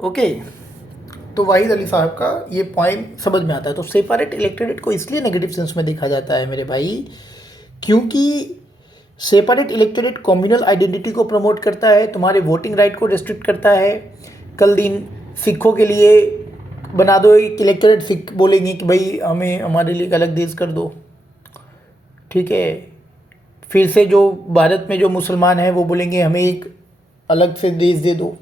Okay, तो वाहिद अली साहब का ये पॉइंट समझ में आता है। तो सेपरेट इलेक्टोरेट को इसलिए नेगेटिव सेंस में देखा जाता है मेरे भाई, क्योंकि सेपरेट इलेक्टोरेट कम्युनल आइडेंटिटी को प्रमोट करता है, तुम्हारे वोटिंग राइट को रिस्ट्रिक्ट करता है। कल दिन सिखों के लिए बना दो एक इलेक्टोरेट, सिख बोलेंगे कि भाई हमें हमारे लिए एक अलग देश कर दो, ठीक है। फिर से जो भारत में जो मुसलमान हैं वो बोलेंगे हमें एक अलग से देश दे दो।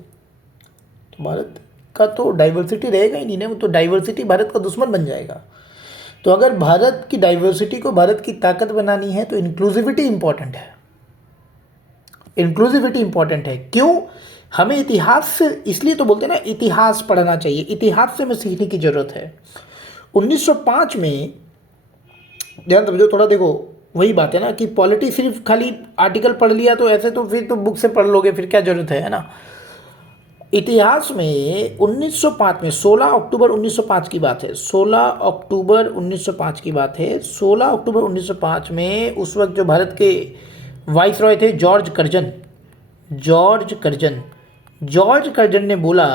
तो भारत का तो डाइवर्सिटी रहेगा ही नहीं ना, वो तो डाइवर्सिटी भारत का दुश्मन बन जाएगा। तो अगर भारत की डाइवर्सिटी को भारत की ताकत बनानी है तो इंक्लूसिविटी इंपॉर्टेंट है। इंक्लूसिविटी इंपॉर्टेंट है क्यों? हमें इतिहास से, इसलिए तो बोलते हैं ना इतिहास पढ़ना चाहिए, इतिहास से हमें सीखने की ज़रूरत है। 1905 में, ध्यान समझो थोड़ा, देखो वही बात है ना कि पॉलिटी सिर्फ खाली आर्टिकल पढ़ लिया तो ऐसे तो फिर तो बुक से पढ़ लोगे, फिर क्या ज़रूरत है ना। इतिहास में 1905 में 16 अक्टूबर 1905 की बात है, 16 अक्टूबर 1905 की बात है। 16 अक्टूबर 1905 में उस वक्त जो भारत के वाइसरॉय थे जॉर्ज कर्जन, जॉर्ज कर्जन ने बोला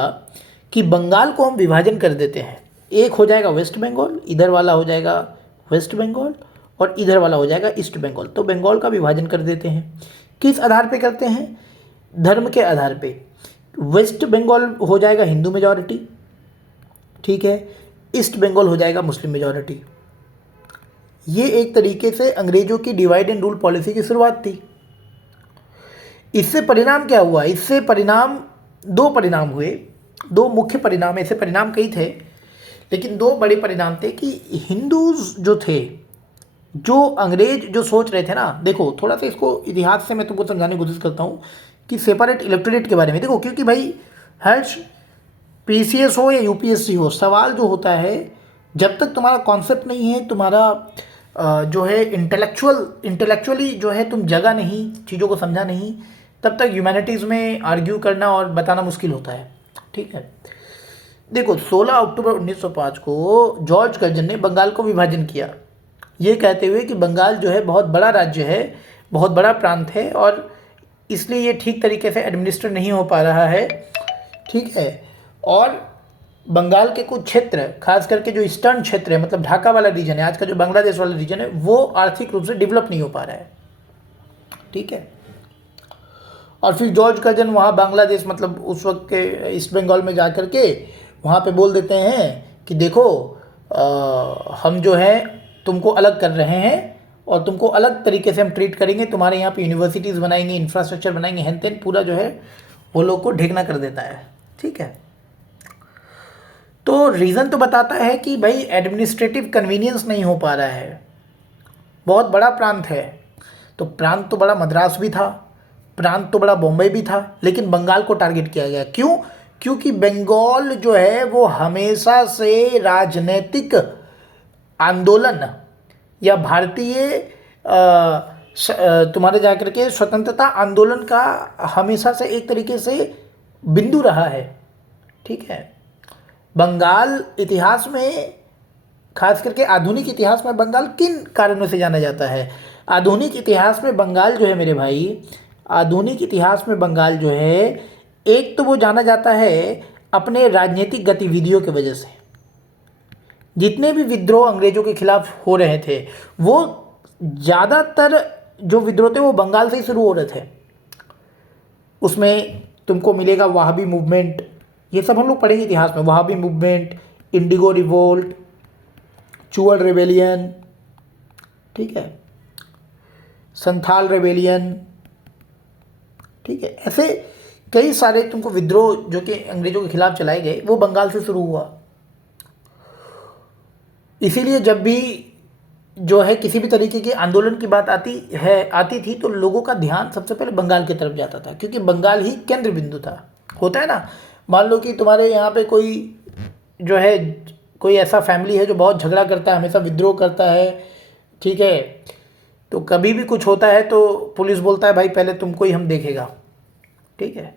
कि बंगाल को हम विभाजन कर देते हैं, एक हो जाएगा वेस्ट बंगाल, इधर वाला हो जाएगा वेस्ट बंगाल और इधर वाला हो जाएगा ईस्ट बंगाल। तो बंगाल का विभाजन कर देते हैं। किस आधार पे करते हैं? धर्म के आधार पे। वेस्ट बंगाल हो जाएगा हिंदू मेजॉरिटी, ठीक है, ईस्ट बंगाल हो जाएगा मुस्लिम मेजॉरिटी। ये एक तरीके से अंग्रेजों की डिवाइड एंड रूल पॉलिसी की शुरुआत थी। इससे परिणाम क्या हुआ? इससे परिणाम, दो परिणाम हुए, दो मुख्य परिणाम। ऐसे परिणाम कई थे लेकिन दो बड़े परिणाम थे कि हिंदूज जो थे, जो अंग्रेज जो सोच रहे थे ना, देखो थोड़ा सा इसको इतिहास से मैं तुमको समझाने की कोशिश करता हूँ कि सेपरेट इलेक्टोरेट के बारे में। देखो क्योंकि भाई हर्ष, पीसीएस हो या यूपीएससी हो, सवाल जो होता है जब तक तुम्हारा कॉन्सेप्ट नहीं है, तुम्हारा जो है इंटेलेक्चुअली जो है तुम जगा नहीं, चीज़ों को समझा नहीं, तब तक ह्यूमैनिटीज़ में आर्ग्यू करना और बताना मुश्किल होता है, ठीक है। देखो 16 अक्टूबर 1905 को जॉर्ज कर्जन ने बंगाल को विभाजन किया, ये कहते हुए कि बंगाल जो है बहुत बड़ा राज्य है, बहुत बड़ा प्रांत है और इसलिए ये ठीक तरीके से एडमिनिस्टर नहीं हो पा रहा है, ठीक है। और बंगाल के कुछ क्षेत्र, खास करके जो ईस्टर्न क्षेत्र है, मतलब ढाका वाला रीजन है, आज का जो बांग्लादेश वाला रीजन है, वो आर्थिक रूप से डेवलप नहीं हो पा रहा है, ठीक है। और फिर जॉर्ज कर्जन वहाँ बांग्लादेश, मतलब उस वक्त के ईस्ट बंगाल में जा कर के वहाँ पे बोल देते हैं कि देखो हम जो है तुमको अलग कर रहे हैं और तुमको अलग तरीके से हम ट्रीट करेंगे, तुम्हारे यहाँ पे यूनिवर्सिटीज़ बनाएंगे, इंफ्रास्ट्रक्चर बनाएंगे, हेन तेन पूरा जो है वो लोग को ढेकना कर देता है, ठीक है। तो रीज़न तो बताता है कि भाई एडमिनिस्ट्रेटिव कन्वीनियंस नहीं हो पा रहा है, बहुत बड़ा प्रांत है। तो प्रांत तो बड़ा मद्रास भी था, प्रांत तो बड़ा बॉम्बे भी था, लेकिन बंगाल को टारगेट किया गया। क्यों? क्योंकि बंगाल जो है वो हमेशा से राजनीतिक आंदोलन या भारतीय तुम्हारे जाकर के स्वतंत्रता आंदोलन का हमेशा से एक तरीके से बिंदु रहा है, ठीक है। बंगाल इतिहास में, खास करके आधुनिक इतिहास में, बंगाल किन कारणों से जाना जाता है? आधुनिक इतिहास में बंगाल जो है मेरे भाई, आधुनिक इतिहास में बंगाल जो है, एक तो वो जाना जाता है अपने राजनीतिक गतिविधियों की वजह से। जितने भी विद्रोह अंग्रेजों के खिलाफ हो रहे थे, वो ज़्यादातर जो विद्रोह थे वो बंगाल से ही शुरू हो रहे थे। उसमें तुमको मिलेगा वहाबी मूवमेंट, ये सब हम लोग पढ़ेंगे इतिहास में। Wahabi movement, indigo revolt, Chuar rebellion, ठीक है, संथाल रेबेलियन, ठीक है। ऐसे कई सारे तुमको विद्रोह जो कि अंग्रेजों के खिलाफ चलाए गए वो बंगाल से शुरू हुआ। इसीलिए जब भी जो है किसी भी तरीके के आंदोलन की बात आती थी तो लोगों का ध्यान सबसे पहले बंगाल की तरफ जाता था, क्योंकि बंगाल ही केंद्र बिंदु था। होता है ना, मान लो कि तुम्हारे यहाँ पे कोई जो है, कोई ऐसा फैमिली है जो बहुत झगड़ा करता है, हमेशा विद्रोह करता है, ठीक है। तो कभी भी कुछ होता है तो पुलिस बोलता है भाई पहले तुमको ही हम देखेगा, ठीक है।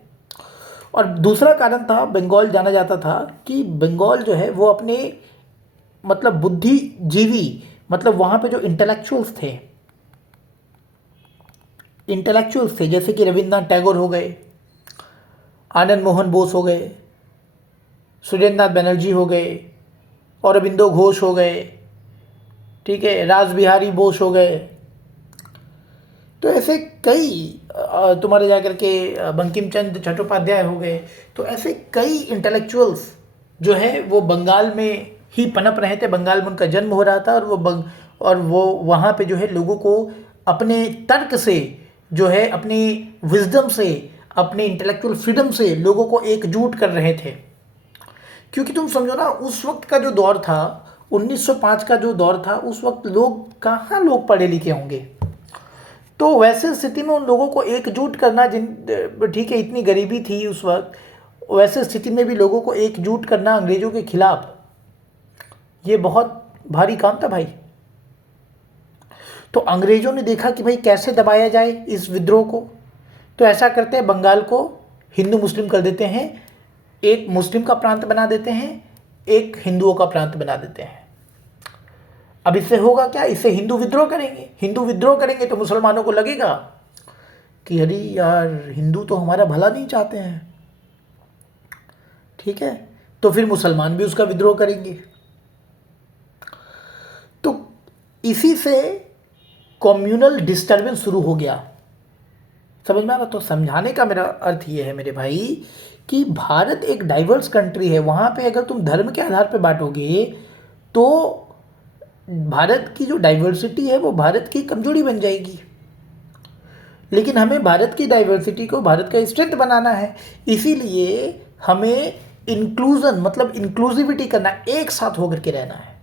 और दूसरा कारण था, बंगाल जाना जाता था कि बंगाल जो है वो अपने मतलब बुद्धिजीवी, मतलब वहाँ पे जो इंटेलेक्चुअल्स थे, जैसे कि रविन्द्रनाथ टैगोर हो गए, आनंद मोहन बोस हो गए, सुरेंद्र नाथ बनर्जी हो गए, अरबिंदो घोष हो गए, ठीक है, रास बिहारी बोस हो गए। तो ऐसे कई तुम्हारे जाकर के बंकिम चंद्र चट्टोपाध्याय हो गए। तो ऐसे कई इंटेलेक्चुअल्स जो है वो बंगाल में ही पनप रहे थे। बंगाल में उनका जन्म हो रहा था और वो वहाँ पे जो है लोगों को अपने तर्क से जो है, अपनी विजडम से, अपने इंटेलेक्चुअल फ्रीडम से लोगों को एकजुट कर रहे थे। क्योंकि तुम समझो ना, उस वक्त का जो दौर था, 1905 का जो दौर था, उस वक्त कहाँ लोग पढ़े लिखे होंगे। तो वैसे स्थिति में उन लोगों को एकजुट करना, ठीक है, इतनी गरीबी थी उस वक्त, वैसे स्थिति में भी लोगों को एकजुट करना अंग्रेजों के खिलाफ, ये बहुत भारी काम था भाई। तो अंग्रेजों ने देखा कि भाई कैसे दबाया जाए इस विद्रोह को। तो ऐसा करते हैं, बंगाल को हिंदू मुस्लिम कर देते हैं, एक मुस्लिम का प्रांत बना देते हैं, एक हिंदुओं का प्रांत बना देते हैं। अब इससे होगा क्या, इससे हिंदू विद्रोह करेंगे। हिंदू विद्रोह करेंगे तो मुसलमानों को लगेगा कि अरे यार, हिंदू तो हमारा भला नहीं चाहते हैं, ठीक है, तो फिर मुसलमान भी उसका विद्रोह करेंगे। तो इसी से कम्युनल डिस्टर्बेंस शुरू हो गया। समझ में आ रहा? तो समझाने का मेरा अर्थ ये है मेरे भाई कि भारत एक डाइवर्स कंट्री है। वहाँ पे अगर तुम धर्म के आधार पे बांटोगे तो भारत की जो डाइवर्सिटी है वो भारत की कमजोरी बन जाएगी। लेकिन हमें भारत की डाइवर्सिटी को भारत का स्ट्रेंथ बनाना है। इसीलिए हमें इंक्लूजन, मतलब इंक्लूसिविटी करना, एक साथ होकर के रहना है।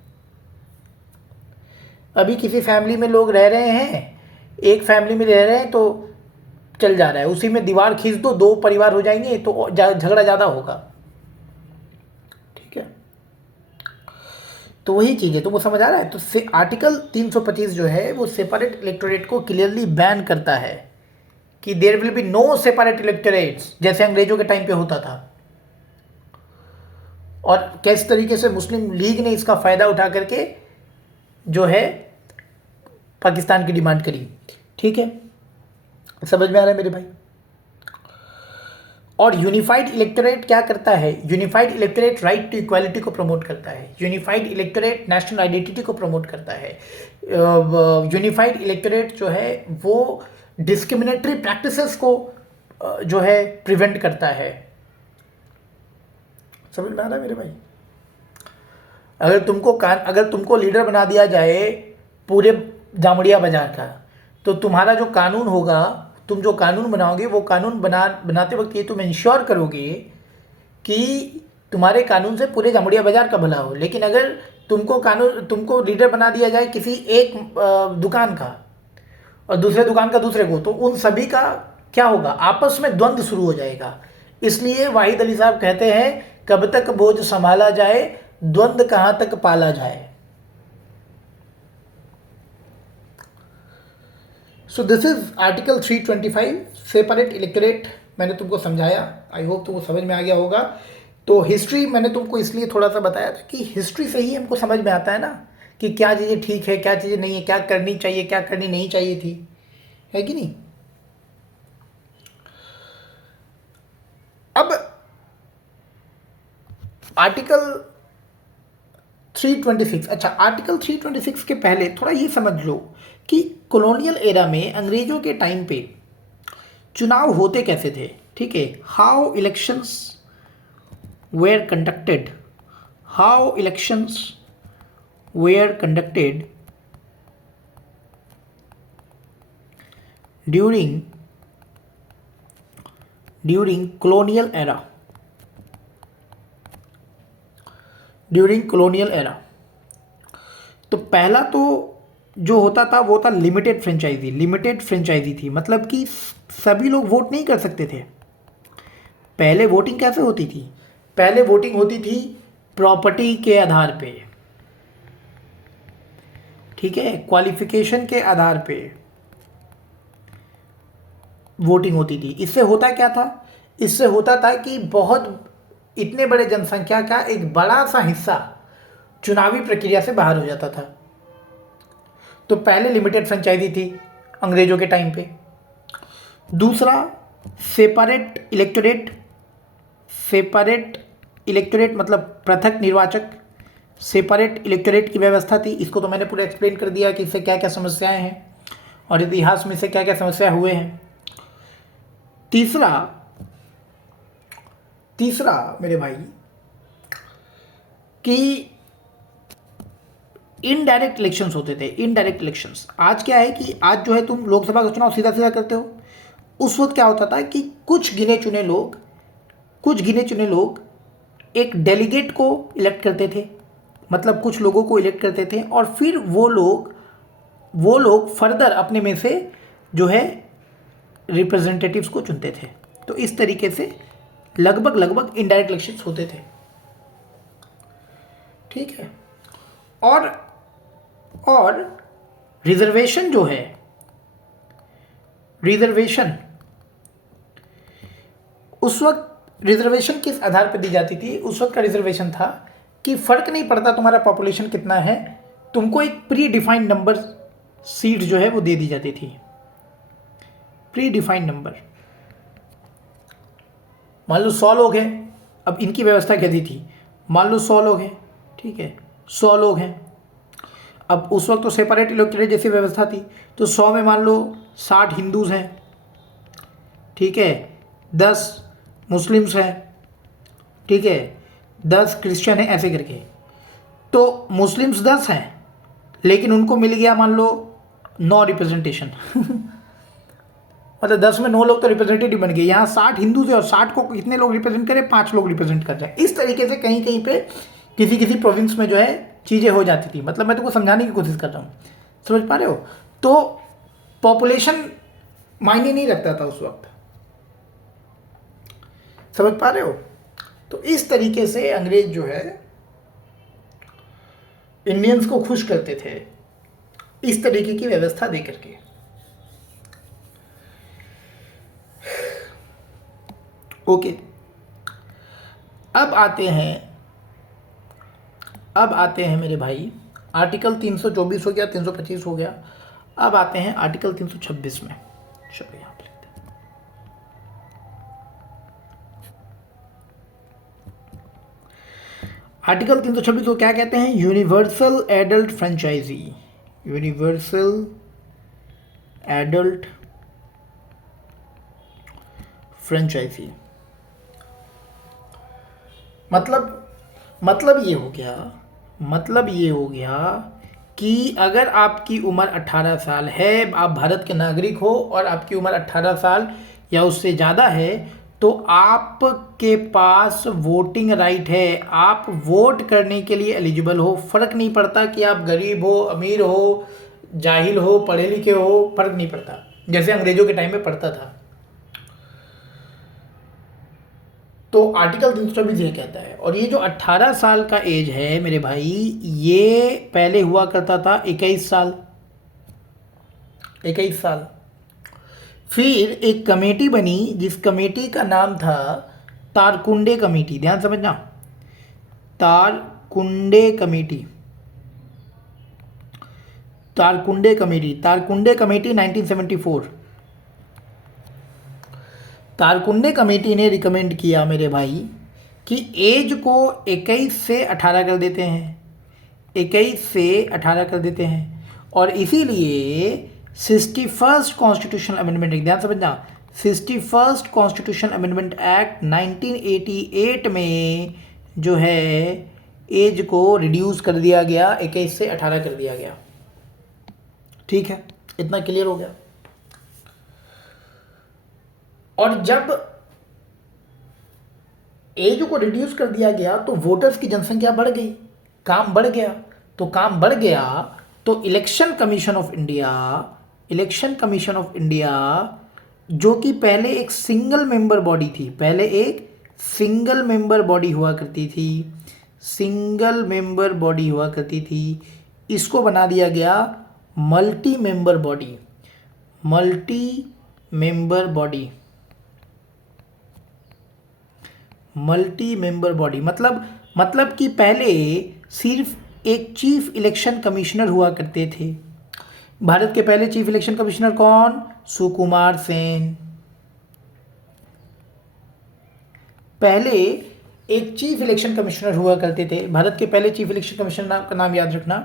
अभी किसी फैमिली में लोग रह रहे हैं, एक फैमिली में रह रहे हैं तो चल जा रहा है, उसी में दीवार खींच दो, दो परिवार हो जाएंगे तो झगड़ा ज़्यादा होगा, ठीक है। तो वही चीज़ है, तो वो समझ आ रहा है। तो से आर्टिकल 325 जो है वो सेपरेट इलेक्टोरेट को क्लियरली बैन करता है कि there will be no separate electorates, जैसे अंग्रेजों के टाइम पे होता था। और किस तरीके से मुस्लिम लीग ने इसका फ़ायदा उठा करके जो है पाकिस्तान की डिमांड करी, ठीक है। समझ में आ रहा है मेरे भाई? और यूनिफाइड इलेक्टोरेट क्या करता है? Unified electorate right to equality को प्रमोट करता है। यूनिफाइड इलेक्टोरेट नेशनल आइडेंटिटी को प्रमोट करता है। यूनिफाइड इलेक्टोरेट जो है वो डिस्क्रिमिनेटरी प्रैक्टिसेस को जो है प्रिवेंट करता है। समझ में आ रहा है मेरे भाई? अगर तुमको लीडर बना दिया जाए पूरे जामुड़िया बाजार का, तो तुम्हारा जो कानून होगा, तुम जो कानून बनाओगे वो कानून बनाते वक्त ये तुम इंश्योर करोगे कि तुम्हारे कानून से पूरे जामुड़िया बाजार का भला हो। लेकिन अगर तुमको लीडर बना दिया जाए किसी एक दुकान का और दूसरे दुकान का दूसरे को, तो उन सभी का क्या होगा? आपस में द्वंद्व शुरू हो जाएगा। इसलिए वाहिद अली साहब कहते हैं, कब तक बोझ संभाला जाए, द्वंद्व कहाँ तक पाला जाए। So this is article 325 separate electorate. मैंने तुमको समझाया, आई होप तुमको समझ में आ गया होगा। तो हिस्ट्री मैंने तुमको इसलिए थोड़ा सा बताया था कि हिस्ट्री से ही हमको समझ में आता है ना कि क्या चीज़ें ठीक है, क्या चीज़ें नहीं है, क्या करनी चाहिए, क्या करनी नहीं चाहिए थी, है कि नहीं। अब आर्टिकल 326, अच्छा, आर्टिकल 326 के पहले थोड़ा ये समझ लो कि कॉलोनियल एरा में अंग्रेजों के टाइम पे चुनाव होते कैसे थे, ठीक है। How elections were conducted, how elections were conducted during colonial era, during colonial era. तो पहला तो जो होता था वो था लिमिटेड फ्रेंचाइजी थी, मतलब कि सभी लोग वोट नहीं कर सकते थे। पहले वोटिंग कैसे होती थी? पहले वोटिंग होती थी प्रॉपर्टी के आधार पे, ठीक है, क्वालिफिकेशन के आधार पे वोटिंग होती थी। इससे होता क्या था? इससे होता था कि बहुत इतने बड़े जनसंख्या का एक बड़ा सा हिस्सा चुनावी प्रक्रिया से बाहर हो जाता था। तो पहले लिमिटेड फ्रेंचाइजी थी अंग्रेजों के टाइम पे। दूसरा सेपरेट इलेक्टोरेट मतलब पृथक निर्वाचक, सेपरेट इलेक्टोरेट की व्यवस्था थी। इसको तो मैंने पूरा एक्सप्लेन कर दिया कि इससे क्या क्या समस्याएं हैं और इतिहास में से क्या क्या समस्या हुए हैं। तीसरा मेरे भाई कि इनडायरेक्ट इलेक्शंस होते थे। इनडायरेक्ट इलेक्शंस आज क्या है कि आज जो है तुम लोकसभा का चुनाव सीधा सीधा करते हो। उस वक्त क्या होता था कि कुछ गिने चुने लोग एक डेलीगेट को इलेक्ट करते थे, मतलब कुछ लोगों को इलेक्ट करते थे और फिर वो लोग फर्दर अपने में से जो है रिप्रेजेंटेटिव्स को चुनते थे। तो इस तरीके से लगभग इनडायरेक्ट इलेक्शंस होते थे। ठीक है। और रिजर्वेशन जो है, रिजर्वेशन उस वक्त रिजर्वेशन किस आधार पर दी जाती थी? उस वक्त का रिजर्वेशन था कि फर्क नहीं पड़ता तुम्हारा पॉपुलेशन कितना है, तुमको एक प्री डिफाइंड नंबर सीट जो है वो दे दी जाती थी। प्री डिफाइंड नंबर, मान लो 100 लोग हैं, अब इनकी व्यवस्था क्या दी थी, मान लो 100 लोग हैं, ठीक है, 100 लोग हैं। अब उस वक्त तो सेपरेट इलेक्टोरेट जैसी व्यवस्था थी, तो 100 में मान लो 60 हिंदूज हैं, ठीक है, 10 मुस्लिम्स हैं, ठीक है, 10 क्रिश्चियन हैं, ऐसे करके। तो मुस्लिम्स 10 हैं लेकिन उनको मिल गया मान लो 9 रिप्रेजेंटेशन मतलब 10 में 9 लोग तो रिप्रेजेंटेटिव बन गए। यहाँ 60 हिंदू थे और 60 को कितने लोग रिप्रेजेंट करें? 5 लोग रिप्रेजेंट कर रहे हैं। इस तरीके से कहीं कहीं पे किसी प्रोविंस में जो है चीज़ें हो जाती थी। मतलब मैं तुमको समझाने की कोशिश कर रहा हूँ, समझ पा रहे हो? तो पॉपुलेशन मायने नहीं रखता था उस वक्त, समझ पा रहे हो? तो इस तरीके से अंग्रेज जो है इंडियंस को खुश करते थे इस तरीके की व्यवस्था दे करके। ओके, अब आते हैं मेरे भाई, आर्टिकल 324 हो गया, 325 हो गया, अब आते हैं आर्टिकल 326 में। चलो यहाँ पे लिखते हैं। आर्टिकल 326 को क्या कहते हैं? Universal adult franchise. Universal adult franchise मतलब ये हो गया कि अगर आपकी उम्र 18 साल है, आप भारत के नागरिक हो और आपकी उम्र 18 साल या उससे ज़्यादा है, तो आपके पास वोटिंग राइट है, आप वोट करने के लिए एलिजिबल हो। फ़र्क नहीं पड़ता कि आप गरीब हो, अमीर हो, जाहिल हो, पढ़े लिखे हो, फ़र्क नहीं पड़ता, जैसे अंग्रेज़ों के टाइम में पड़ता था। तो आर्टिकल 324 ये कहता है। और ये जो 18 साल का एज है मेरे भाई, ये पहले हुआ करता था 21 साल। फिर एक कमेटी बनी जिस कमेटी का नाम था तारकुंडे कमेटी। ध्यान समझना, तारकुंडे कमेटी 1974। तारकुंडे कमेटी ने रिकमेंड किया मेरे भाई कि एज को 21 से 18 कर देते हैं, और इसीलिए 61st कॉन्स्टिट्यूशनल अमेंडमेंट, ध्यान समझना, 61st कॉन्स्टिट्यूशन अमेंडमेंट एक्ट 1988 में जो है एज को रिड्यूस कर दिया गया, 21 से 18 कर दिया गया। ठीक है, इतना क्लियर हो गया। और जब एज को रिड्यूस कर दिया गया तो वोटर्स की जनसंख्या बढ़ गई, काम बढ़ गया, तो इलेक्शन कमीशन ऑफ इंडिया जो कि पहले एक सिंगल मेंबर बॉडी हुआ करती थी, इसको बना दिया गया मल्टी मेंबर बॉडी। मतलब कि पहले सिर्फ एक चीफ इलेक्शन कमिश्नर हुआ करते थे। भारत के पहले चीफ इलेक्शन कमिश्नर कौन? सुकुमार सेन। पहले एक चीफ इलेक्शन कमिश्नर हुआ करते थे। भारत के पहले चीफ इलेक्शन कमिश्नर का नाम याद रखना।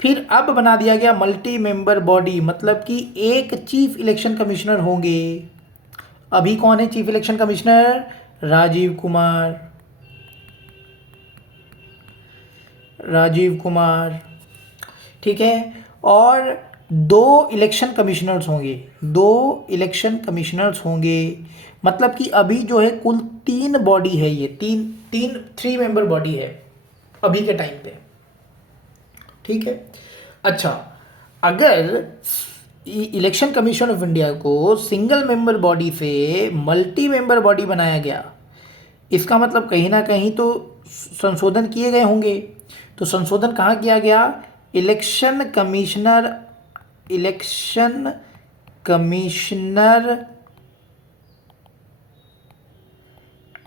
फिर अब बना दिया गया मल्टी मेंबर बॉडी, मतलब कि एक चीफ इलेक्शन कमिश्नर होंगे। अभी कौन है chief election commissioner? Rajiv Kumar. Rajiv Kumar, ठीक है। और 2 इलेक्शन कमिश्नर्स होंगे, 2 इलेक्शन कमिश्नर्स होंगे। मतलब कि अभी जो है कुल 3 बॉडी है, ये 3 मेंबर बॉडी है अभी के टाइम पे, ठीक है। अच्छा, अगर इलेक्शन कमीशन ऑफ इंडिया को सिंगल मेंबर बॉडी से मल्टी मेंबर बॉडी बनाया गया, इसका मतलब कहीं ना कहीं तो संशोधन किए गए होंगे। तो संशोधन कहाँ किया गया? Election commissioner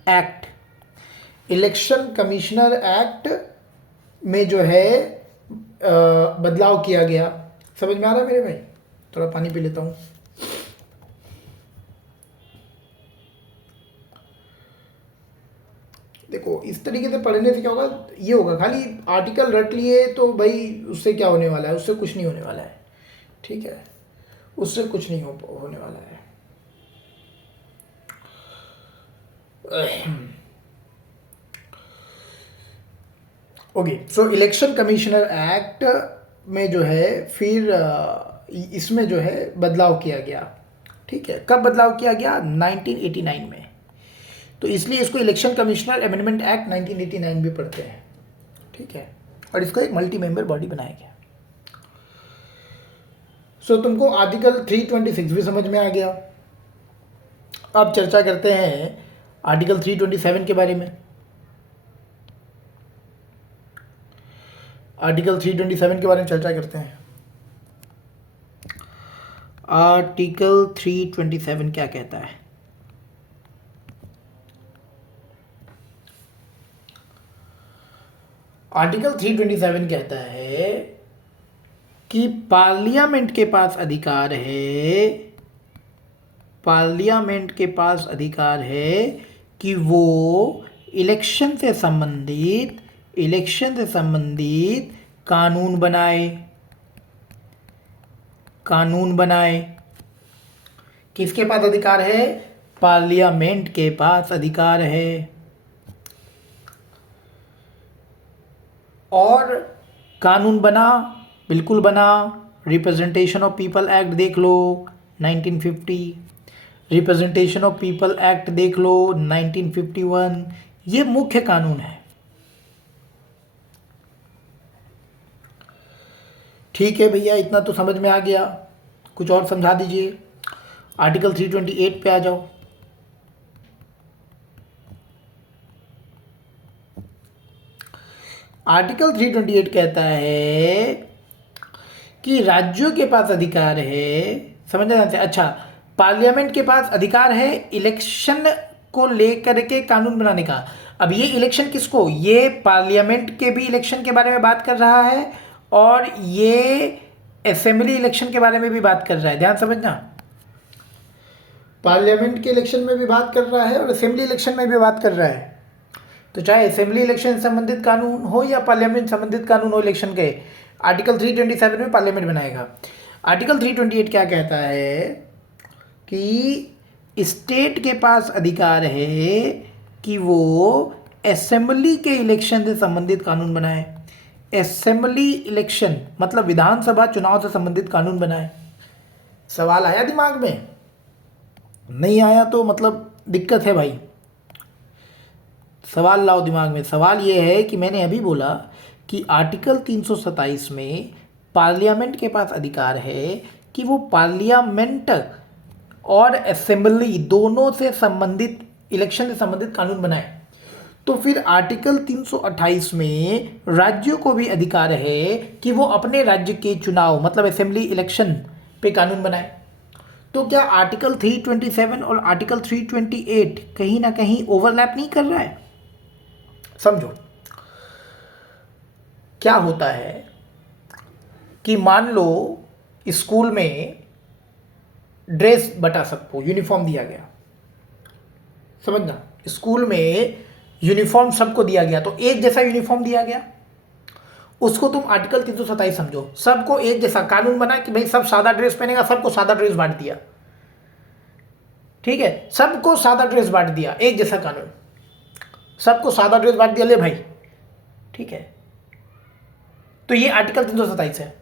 act, election commissioner act में जो है बदलाव किया गया। समझ में आ रहा है मेरे भाई? थोड़ा पानी पी लेता हूँ। देखो, इस तरीके से पढ़ने से क्या होगा, ये होगा खाली आर्टिकल रट लिए तो भाई उससे क्या होने वाला है? उससे कुछ नहीं होने वाला है, ठीक है, उससे कुछ नहीं होने वाला है। ओके, सो इलेक्शन कमिश्नर एक्ट में जो है फिर इसमें जो है बदलाव किया गया, ठीक है। कब बदलाव किया गया? 1989 में। तो इसलिए इसको इलेक्शन कमिश्नर अमेंडमेंट एक्ट 1989 भी पढ़ते हैं, ठीक है। और इसको एक मल्टी मेंबर बॉडी बनाया गया। सो तुमको आर्टिकल 326 भी समझ में आ गया। अब चर्चा करते हैं आर्टिकल 327 के बारे में। आर्टिकल 327 के बारे में चर्चा करते हैं। आर्टिकल 327 क्या कहता है? आर्टिकल 327 कहता है कि पार्लियामेंट के पास अधिकार है, पार्लियामेंट के पास अधिकार है कि वो इलेक्शन से संबंधित कानून बनाए। किसके पास अधिकार है? पार्लियामेंट के पास अधिकार है। और कानून बना, बिल्कुल बना। रिप्रेजेंटेशन ऑफ पीपल एक्ट देख लो 1950, रिप्रेजेंटेशन ऑफ पीपल एक्ट देख लो 1951। ये मुख्य कानून है, ठीक है भैया, इतना तो समझ में आ गया। कुछ और समझा दीजिए। आर्टिकल 328 पे आ जाओ। आर्टिकल 328 कहता है कि राज्यों के पास अधिकार है, समझना जानते हैं? अच्छा, पार्लियामेंट के पास अधिकार है इलेक्शन को लेकर के कानून बनाने का। अब ये इलेक्शन किसको? ये पार्लियामेंट के भी इलेक्शन के बारे में बात कर रहा है और ये असेंबली इलेक्शन के बारे में भी बात कर रहा है। ध्यान समझना, पार्लियामेंट के इलेक्शन में भी बात कर रहा है और असेंबली इलेक्शन में भी बात कर रहा है। तो चाहे असेंबली इलेक्शन संबंधित कानून हो या पार्लियामेंट संबंधित कानून हो इलेक्शन के, आर्टिकल 327 में पार्लियामेंट बनाएगा। आर्टिकल 328 क्या कहता है कि स्टेट के पास अधिकार है कि वो असेंबली के इलेक्शन से संबंधित कानून बनाए। असेंबली इलेक्शन मतलब विधानसभा चुनाव से संबंधित कानून बनाए। सवाल आया दिमाग में? नहीं आया तो मतलब दिक्कत है भाई। सवाल लाओ दिमाग में। सवाल ये है कि मैंने अभी बोला कि आर्टिकल 327 में पार्लियामेंट के पास अधिकार है कि वो पार्लियामेंट और असेंबली दोनों से संबंधित इलेक्शन से संबंधित कानून बनाए। तो फिर आर्टिकल 328 में राज्यों को भी अधिकार है कि वो अपने राज्य के चुनाव मतलब असेंबली इलेक्शन पे कानून बनाए। तो क्या आर्टिकल 327 और आर्टिकल 328 कहीं ना कहीं ओवरलैप नहीं कर रहा है? समझो, क्या होता है कि मान लो स्कूल में ड्रेस बता सबको यूनिफॉर्म दिया गया। समझना, स्कूल में यूनिफॉर्म सबको दिया गया, तो एक जैसा यूनिफॉर्म दिया गया, उसको तुम आर्टिकल 327 समझो। सबको एक जैसा कानून बना कि भाई सब सादा ड्रेस पहनेगा, सबको सादा ड्रेस बांट दिया, ठीक है, सबको सादा ड्रेस बांट दिया, एक जैसा कानून, सबको सादा ड्रेस बांट दिया, ले भाई, ठीक है। तो ये आर्टिकल 327 है।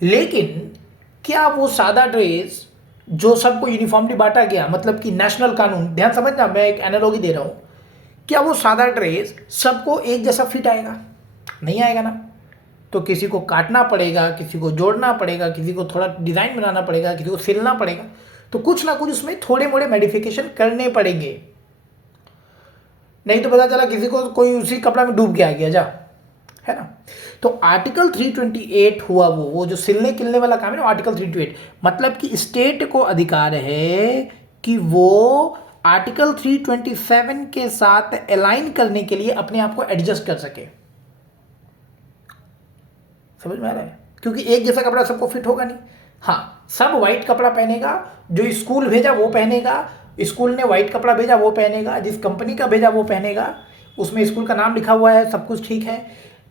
लेकिन क्या वो सादा ड्रेस जो सबको यूनिफॉर्मली बांटा गया, मतलब कि नेशनल कानून, ध्यान समझना, मैं एक एनालॉजी दे रहा हूं, क्या वो सादा ड्रेस सबको एक जैसा फिट आएगा? नहीं आएगा ना। तो किसी को काटना पड़ेगा, किसी को जोड़ना पड़ेगा, किसी को थोड़ा डिज़ाइन बनाना पड़ेगा, किसी को सिलना पड़ेगा, तो कुछ ना कुछ उसमें थोड़े मोड़े मॉडिफिकेशन करने पड़ेंगे। नहीं तो पता चला किसी को कोई उसी कपड़ा में डूब के आ गया, जा, है ना। तो आर्टिकल 328 हुआ वो जो सिलने किलने वाला काम है ना, आर्टिकल 328, मतलब कि स्टेट को अधिकार है कि वो आर्टिकल 327 के साथ अलाइन करने के लिए अपने आप को एडजस्ट कर सके। समझ में आ रहा है? क्योंकि एक जैसा कपड़ा सबको फिट होगा नहीं। हाँ, सब वाइट कपड़ा पहनेगा, जो स्कूल भेजा वो पहनेगा, स्कूल ने वाइट कपड़ा भेजा वो पहनेगा, जिस कंपनी का भेजा वो पहनेगा, उसमें स्कूल का नाम लिखा हुआ है, सब कुछ ठीक है।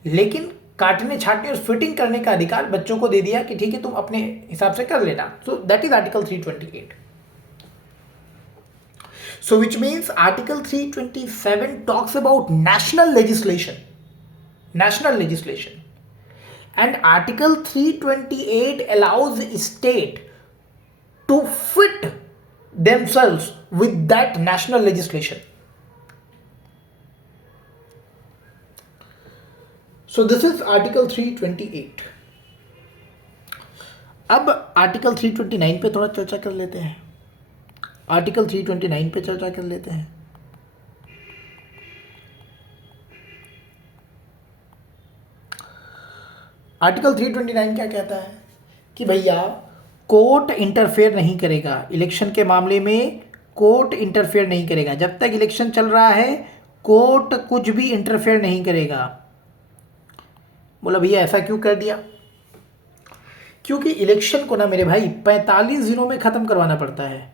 लेकिन काटने छाटने और फिटिंग करने का अधिकार बच्चों को दे दिया कि ठीक है तुम अपने हिसाब से कर लेना। So that is article 328। So which means Article 327 talks about national legislation. And Article 328 allows state to fit themselves with that national legislation. So this is Article 328. अब Article 329 पे थोड़ा चर्चा कर लेते हैं। आर्टिकल 329 पे चर्चा कर लेते हैं। आर्टिकल 329 क्या कहता है कि भैया कोर्ट इंटरफेयर नहीं करेगा इलेक्शन के मामले में। कोर्ट इंटरफेयर नहीं करेगा जब तक इलेक्शन चल रहा है, कोर्ट कुछ भी इंटरफेयर नहीं करेगा। बोला भैया ऐसा क्यों कर दिया? क्योंकि इलेक्शन को ना मेरे भाई 45 दिनों में ख़त्म करवाना पड़ता है,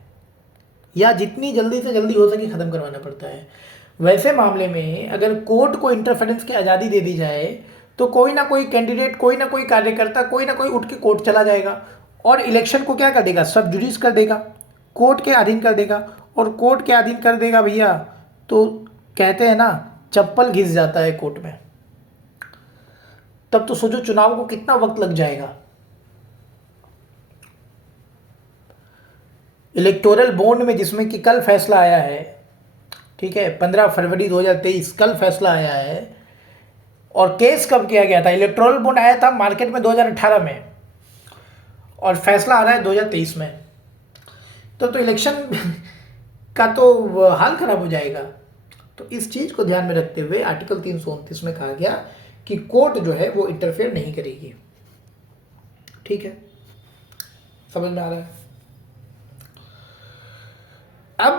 या जितनी जल्दी से जल्दी हो सके ख़त्म करवाना पड़ता है। वैसे मामले में अगर कोर्ट को इंटरफेरेंस की आज़ादी दे दी जाए तो कोई ना कोई कैंडिडेट, कोई ना कोई कार्यकर्ता, कोई ना कोई उठ के कोर्ट चला जाएगा और इलेक्शन को क्या कर देगा? सब जुडिस कर देगा, कोर्ट के अधीन कर देगा। और कोर्ट के अधीन कर देगा भैया तो कहते हैं ना, चप्पल घिस जाता है कोर्ट में। तब तो सोचो चुनाव को कितना वक्त लग जाएगा। इलेक्टोरल बॉन्ड में जिसमें कि कल फैसला आया है, ठीक है, 15 फरवरी 2023 कल फैसला आया है। और केस कब किया गया था? इलेक्टोरल बॉन्ड आया था मार्केट में 2018 में और फैसला आ रहा है 2023 में। तो इलेक्शन का तो हाल खराब हो जाएगा। तो इस चीज़ को ध्यान में रखते हुए आर्टिकल 329 में कहा गया कि कोर्ट जो है वो इंटरफेयर नहीं करेगी। ठीक है, समझ में आ रहा है? अब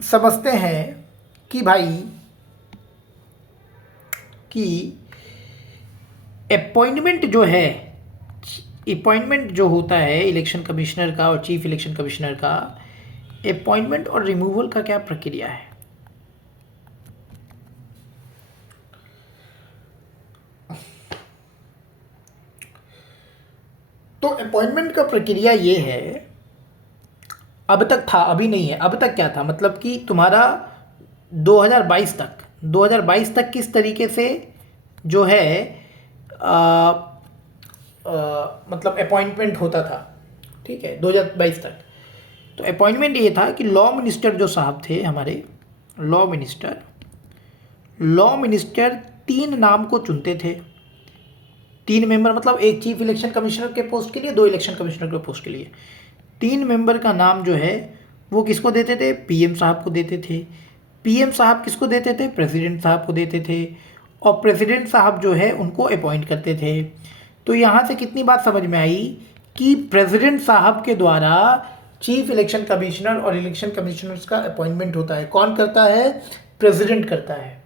समझते हैं कि भाई कि अपॉइंटमेंट जो होता है इलेक्शन कमिश्नर का और चीफ इलेक्शन कमिश्नर का, अपॉइंटमेंट और रिमूवल का क्या प्रक्रिया है। तो अपॉइंटमेंट का प्रक्रिया ये है, अब तक था, अभी नहीं है। अब तक क्या था? मतलब कि तुम्हारा 2022 तक किस तरीके से जो है मतलब अपॉइंटमेंट होता था। ठीक है, 2022 तक तो अपॉइंटमेंट ये था कि लॉ मिनिस्टर जो साहब थे हमारे, लॉ मिनिस्टर 3 नाम को चुनते थे। 3 मेंबर, मतलब एक चीफ इलेक्शन कमिश्नर के पोस्ट के लिए, 2 इलेक्शन कमिश्नर के पोस्ट के लिए। 3 मेंबर का नाम जो है वो किसको देते थे? पीएम साहब को देते थे। पीएम साहब किसको देते थे? प्रेसिडेंट साहब को देते थे। और प्रेसिडेंट साहब जो है उनको अपॉइंट करते थे। तो यहाँ से कितनी बात समझ में आई कि प्रेसिडेंट साहब के द्वारा चीफ इलेक्शन कमिश्नर और इलेक्शन कमिश्नर्स का अपॉइंटमेंट होता है। कौन करता है? प्रेसिडेंट करता है।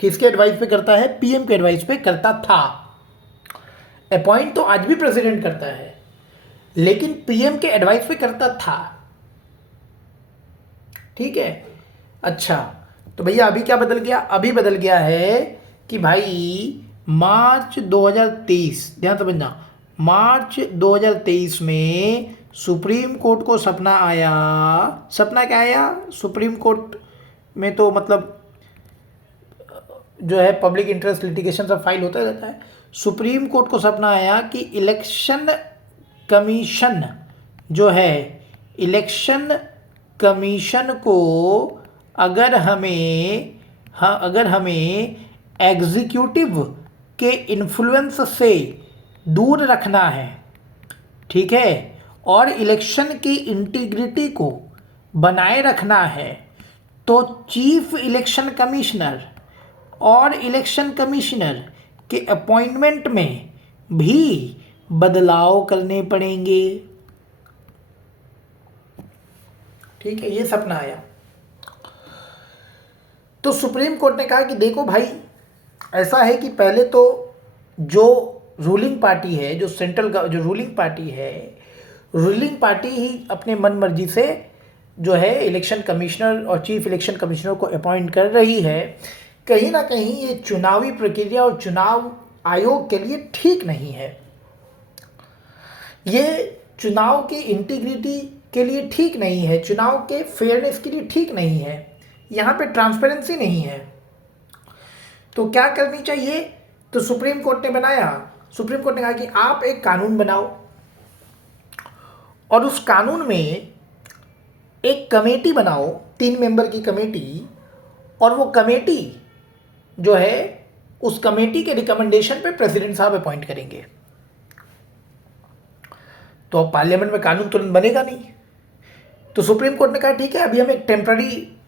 किसके एडवाइस पे करता है? पीएम के एडवाइस पे करता था। अपॉइंट तो आज भी प्रेसिडेंट करता है, लेकिन पीएम के एडवाइस पे करता था। ठीक है, अच्छा, तो तो भैया अभी क्या बदल गया, अभी बदल गया है कि भाई मार्च 2023, ध्यान समझना, मार्च 2023 में सुप्रीम कोर्ट को सपना आया, सपना क्या आया, सुप्रीम कोर्ट में तो मतलब जो है पब्लिक इंटरेस्ट लिटिगेशन सब फाइल होता रहता है। सुप्रीम कोर्ट को सपना आया कि इलेक्शन कमीशन जो है, इलेक्शन कमीशन को अगर हमें, हाँ अगर हमें एग्जीक्यूटिव के इन्फ्लुएंस से दूर रखना है, ठीक है, और इलेक्शन की इंटीग्रिटी को बनाए रखना है, तो चीफ इलेक्शन कमिश्नर और इलेक्शन कमिश्नर के अपॉइंटमेंट में भी बदलाव करने पड़ेंगे। ठीक है, ये सपना आया। तो सुप्रीम कोर्ट ने कहा कि देखो भाई, ऐसा है कि पहले तो जो रूलिंग पार्टी है, जो सेंट्रल जो रूलिंग पार्टी है, रूलिंग पार्टी ही अपने मन मर्जी से जो है इलेक्शन कमिश्नर और चीफ इलेक्शन कमिश्नर को अपॉइंट कर रही है। कहीं ना कहीं ये चुनावी प्रक्रिया और चुनाव आयोग के लिए ठीक नहीं है, ये चुनाव की इंटीग्रिटी के लिए ठीक नहीं है, चुनाव के फेयरनेस के लिए ठीक नहीं है, यहाँ पे ट्रांसपेरेंसी नहीं है। तो क्या करनी चाहिए, तो सुप्रीम कोर्ट ने बनाया, सुप्रीम कोर्ट ने कहा कि आप एक कानून बनाओ और उस कानून में एक कमेटी बनाओ, 3 मेंबर की कमेटी, और वो कमेटी जो है उस कमेटी के रिकमेंडेशन पे प्रेसिडेंट साहब अपॉइंट करेंगे। तो अब पार्लियामेंट में कानून तुरंत बनेगा नहीं, तो सुप्रीम कोर्ट ने कहा ठीक है, अभी हम एक टेम्पररी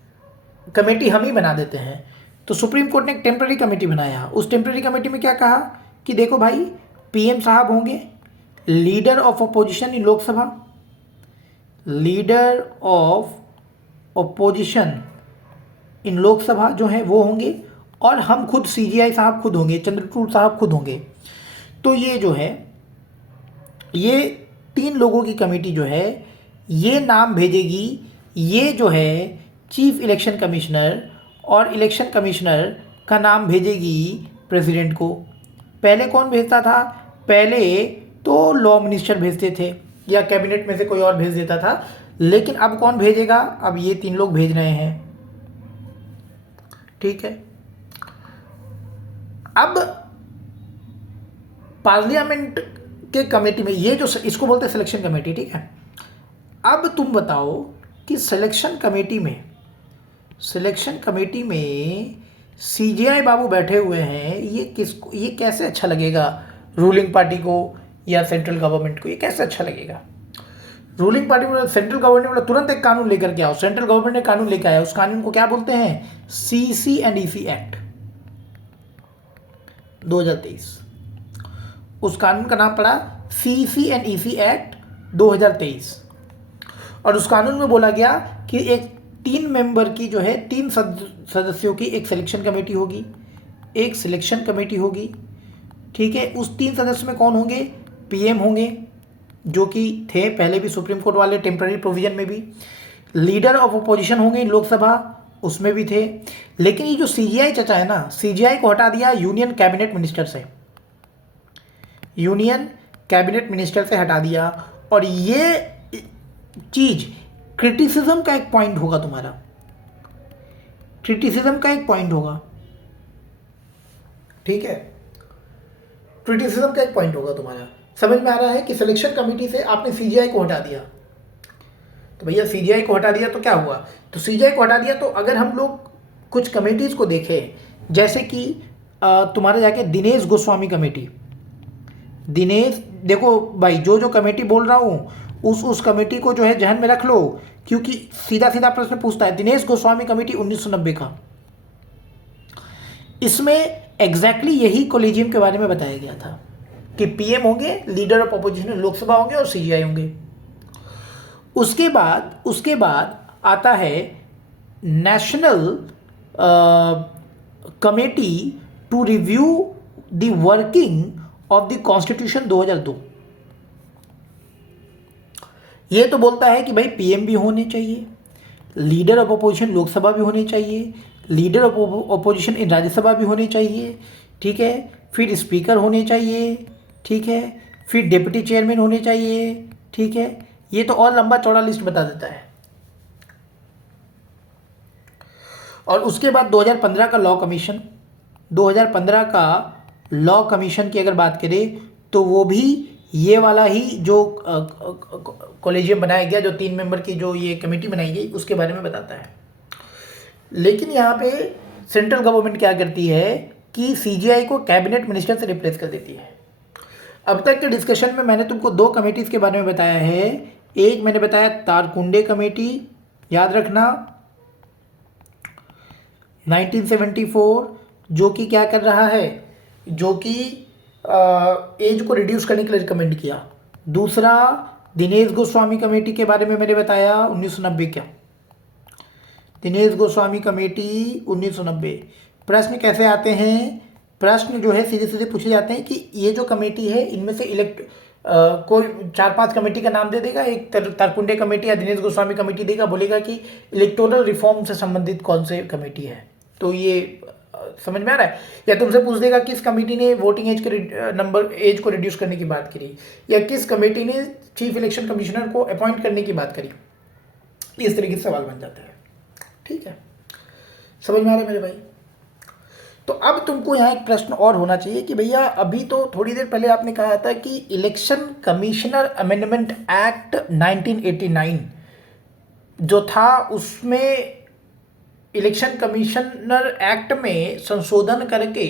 कमेटी हम ही बना देते हैं। तो सुप्रीम कोर्ट ने एक टेम्पररी कमेटी बनाया। उस टेम्पररी कमेटी में क्या कहा कि देखो भाई, पीएम साहब होंगे, leader of opposition in Lok Sabha, leader of opposition in Lok Sabha जो है वो होंगे, और हम खुद सीजीआई साहब खुद होंगे, चंद्रचूड़ साहब खुद होंगे। तो ये जो है, ये 3 लोगों की कमेटी जो है ये नाम भेजेगी, ये जो है चीफ इलेक्शन कमिश्नर और इलेक्शन कमिश्नर का नाम भेजेगी प्रेसिडेंट को। पहले कौन भेजता था, पहले तो लॉ मिनिस्टर भेजते थे या कैबिनेट में से कोई और भेज देता था, लेकिन अब कौन भेजेगा, अब ये 3 लोग भेज रहे हैं। ठीक है, अब पार्लियामेंट के कमेटी में ये जो, इसको बोलते हैं सिलेक्शन कमेटी, ठीक है। अब तुम बताओ कि सिलेक्शन कमेटी में सीजीआई बाबू बैठे हुए हैं, ये कैसे अच्छा लगेगा रूलिंग पार्टी को या सेंट्रल गवर्नमेंट को, ये कैसे अच्छा लगेगा। रूलिंग पार्टी में सेंट्रल गवर्नमेंट बोला तुरंत एक कानून लेकर के आओ, सेंट्रल गवर्नमेंट ने कानून लेकर आया, उस कानून को क्या बोलते हैं, सीसी एंड ईसी एक्ट 2023। उस कानून का नाम पड़ा सीसी एंड ईसी एक्ट 2023, और उस कानून में बोला गया कि एक 3 मेंबर की जो है, 3 सदस्यों की एक सिलेक्शन कमेटी होगी, एक सिलेक्शन कमेटी होगी, ठीक है। उस 3 सदस्य में कौन होंगे, पीएम होंगे जो कि थे पहले भी सुप्रीम कोर्ट वाले टेम्पररी प्रोविजन में भी, लीडर ऑफ अपोजिशन होंगे लोकसभा, उसमें भी थे। लेकिन ये जो सीजीआई चचा है ना, सीजीआई को हटा दिया यूनियन कैबिनेट मिनिस्टर से, यूनियन कैबिनेट मिनिस्टर से हटा दिया, और ये चीज क्रिटिसिज्म का एक पॉइंट होगा तुम्हारा, क्रिटिसिज्म का एक पॉइंट होगा, ठीक है, क्रिटिसिज्म का एक पॉइंट होगा तुम्हारा। समझ में आ रहा है कि सिलेक्शन कमेटी से आपने सीजीआई को हटा दिया, तो भैया सीजीआई को हटा दिया तो क्या हुआ, तो सीजीआई को हटा दिया तो अगर हम लोग कुछ कमेटीज को देखें, जैसे कि तुम्हारा जाके दिनेश गोस्वामी कमेटी, दिनेश, देखो भाई जो कमेटी बोल रहा हूँ उस कमेटी को जो है जहन में रख लो, क्योंकि सीधा सीधा प्रश्न पूछता है। दिनेश गोस्वामी कमेटी 1990 का, इसमें एग्जैक्टली यही कॉलेजियम के बारे में बताया गया था कि पीएम होंगे, लीडर ऑफ अपोजिशन लोकसभा होंगे और सीजीआई होंगे। उसके बाद आता है national committee to review the working of the constitution 2002। ये तो बोलता है कि भाई पीएम भी होने चाहिए, लीडर ऑफ अपोजिशन लोकसभा भी होने चाहिए, लीडर ऑफ ओपोजिशन इन राज्यसभा भी होने चाहिए, ठीक है, फिर स्पीकर होने चाहिए, ठीक है, फिर डिप्टी चेयरमैन होने चाहिए, ठीक है। ये तो और लंबा चौड़ा लिस्ट बता देता है। और उसके बाद 2015 का लॉ कमीशन, 2015 का लॉ कमीशन की अगर बात करें तो वो भी ये वाला ही जो कॉलेजियम बनाया गया, जो 3 मेंबर की जो ये कमेटी बनाई गई, उसके बारे में बताता है। लेकिन यहाँ पे सेंट्रल गवर्नमेंट क्या करती है कि सीजीआई को कैबिनेट मिनिस्टर से रिप्लेस कर देती है। अब तक के डिस्कशन में मैंने तुमको 2 कमेटीज़ के बारे में बताया है। एक मैंने बताया तारकुंडे कमेटी, याद रखना, 1974, जो कि क्या कर रहा है, जो कि एज को रिड्यूस करने के लिए रिकमेंड किया। दूसरा दिनेश गोस्वामी कमेटी के बारे में मैंने बताया 1990 का, दिनेश गोस्वामी कमेटी 1990। प्रश्न कैसे आते हैं, प्रश्न जो है सीधे सीधे पूछे जाते हैं कि ये जो कमेटी है इनमें से कोई 4-5 कमेटी का नाम दे देगा, एक तारकुंडे कमेटी या दिनेश गोस्वामी कमेटी देगा, बोलेगा कि इलेक्टोरल रिफॉर्म से संबंधित कौन से कमेटी है। तो ये समझ में आ रहा है। या तुमसे पूछ देगा किस कमेटी ने वोटिंग एज के एज को रिड्यूस करने की बात करी, या किस कमेटी ने चीफ इलेक्शन कमिश्नर को अपॉइंट करने की बात करी। इस तरीके से सवाल बन जाता है, ठीक है, समझ में आ रहा है मेरे भाई। तो अब तुमको यहाँ एक प्रश्न और होना चाहिए कि भैया अभी तो थोड़ी देर पहले आपने कहा था कि इलेक्शन कमिश्नर अमेंडमेंट एक्ट 1989 जो था, उसमें इलेक्शन कमिश्नर एक्ट में संशोधन करके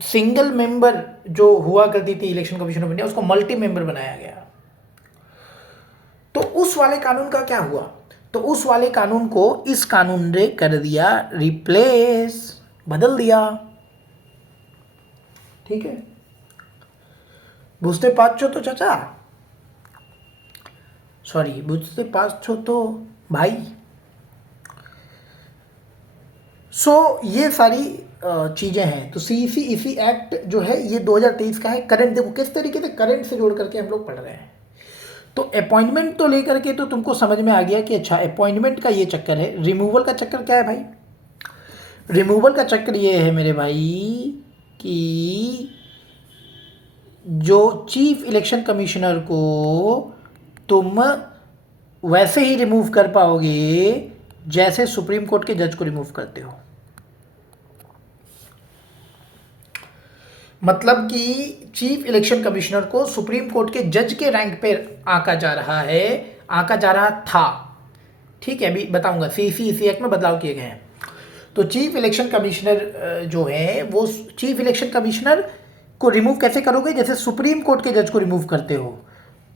सिंगल मेंबर जो हुआ करती थी इलेक्शन कमिश्नर बनने, उसको मल्टी मेंबर बनाया गया। तो उस वाले कानून का क्या हुआ, तो उस वाले कानून को इस कानून ने कर दिया रिप्लेस, बदल दिया, ठीक है। बुझते पाँच तो चाचा, सॉरी बुझते पाँच तो भाई। ये सारी चीज़ें हैं। तो सीईसी एक्ट जो है ये 2023 का है। करंट देखो किस तरीके से करंट से जोड़ करके हम लोग पढ़ रहे हैं। तो अपॉइंटमेंट तो लेकर के तो तुमको समझ में आ गया कि अच्छा अपॉइंटमेंट का ये चक्कर है। रिमूवल का चक्कर क्या है भाई, रिमूवल का चक्कर ये है मेरे भाई कि जो चीफ इलेक्शन कमिश्नर को तुम वैसे ही रिमूव कर पाओगे जैसे सुप्रीम कोर्ट के जज को रिमूव करते हो। मतलब कि चीफ इलेक्शन कमिश्नर को सुप्रीम कोर्ट के जज के रैंक पे आंका जा रहा है, आंका जा रहा था, ठीक है। अभी बताऊंगा सीईसी एक्ट में बदलाव किए गए हैं। तो चीफ इलेक्शन कमिश्नर जो है वो चीफ इलेक्शन कमिश्नर को रिमूव कैसे करोगे, जैसे सुप्रीम कोर्ट के जज को रिमूव करते हो।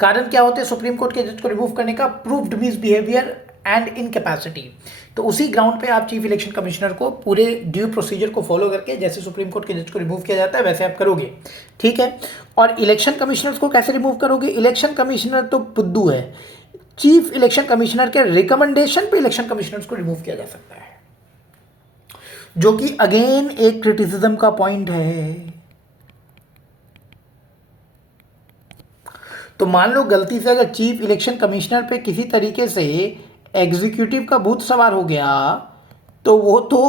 कारण क्या होते हैं सुप्रीम कोर्ट के जज को रिमूव करने का, प्रूव्ड मिसबिहेवियर एंड इनकैपेसिटी। तो उसी ग्राउंड पे आप चीफ इलेक्शन कमिश्नर को पूरे ड्यू प्रोसीजर को फॉलो करके जैसे सुप्रीम कोर्ट के जज को रिमूव किया जाता है वैसे आप करोगे, ठीक है। और इलेक्शन कमिश्नर को कैसे रिमूव करोगे, इलेक्शन कमिश्नर तो बुद्धू है, चीफ इलेक्शन कमिश्नर के रिकमेंडेशन पे इलेक्शन कमिश्नर को रिमूव किया जा सकता है, जो कि अगेन एक क्रिटिसिज्म का पॉइंट है। तो मान लो गलती से अगर चीफ इलेक्शन कमिश्नर पे किसी तरीके से एग्जीक्यूटिव का भूत सवार हो गया तो वो तो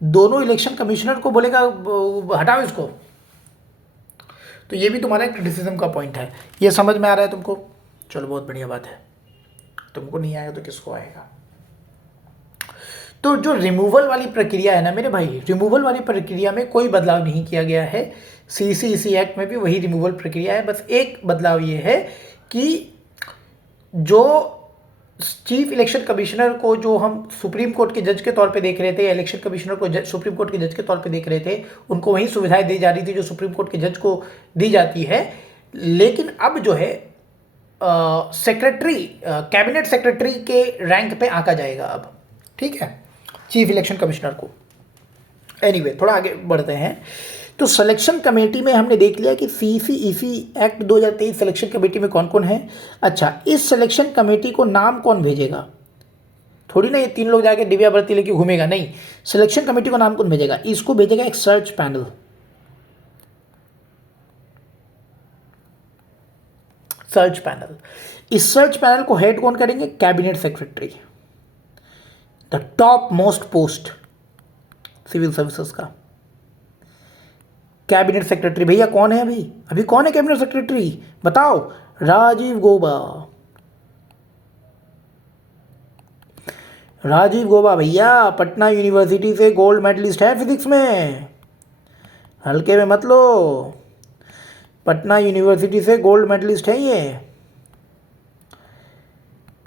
दोनों इलेक्शन कमिश्नर को बोलेगा हटाओ इसको। तो ये भी तुम्हारा क्रिटिसिज्म का पॉइंट है। ये समझ में आ रहा है तुमको, चलो बहुत बढ़िया बात है। तुमको नहीं आएगा तो किसको आएगा। तो जो रिमूवल वाली प्रक्रिया है ना मेरे भाई, रिमूवल वाली प्रक्रिया में कोई बदलाव नहीं किया गया है। सीईसी एक्ट में भी वही रिमूवल प्रक्रिया है। बस एक बदलाव ये है कि जो चीफ इलेक्शन कमिश्नर को जो हम सुप्रीम कोर्ट के जज के तौर पे देख रहे थे, इलेक्शन कमिश्नर को सुप्रीम कोर्ट के जज के तौर पे देख रहे थे, उनको वही सुविधाएं दी जा रही थी जो सुप्रीम कोर्ट के जज को दी जाती है। लेकिन अब जो है सेक्रेटरी, कैबिनेट सेक्रेटरी के रैंक पे आंका जाएगा अब, ठीक है, चीफ इलेक्शन कमिश्नर को। एनीवे थोड़ा आगे बढ़ते हैं। तो सिलेक्शन कमेटी में हमने देख लिया कि सीईसी एक्ट 2023 सिलेक्शन कमेटी में कौन कौन है। अच्छा, इस सिलेक्शन कमेटी को नाम कौन भेजेगा, थोड़ी ना ये 3 लोग जाके दिव्या बत्ती लेके घूमेगा, नहीं। सिलेक्शन कमेटी को नाम कौन भेजेगा, इसको भेजेगा एक सर्च पैनल। सर्च पैनल, इस सर्च पैनल को हेड कौन करेंगे, cabinet secretary. The top most post civil services का। कैबिनेट सेक्रेटरी भैया कौन है अभी? अभी कौन है कैबिनेट सेक्रेटरी बताओ? राजीव गौबा। राजीव गौबा भैया पटना यूनिवर्सिटी से गोल्ड मेडलिस्ट है फिजिक्स में, हल्के में मत लो। पटना यूनिवर्सिटी से गोल्ड मेडलिस्ट है ये।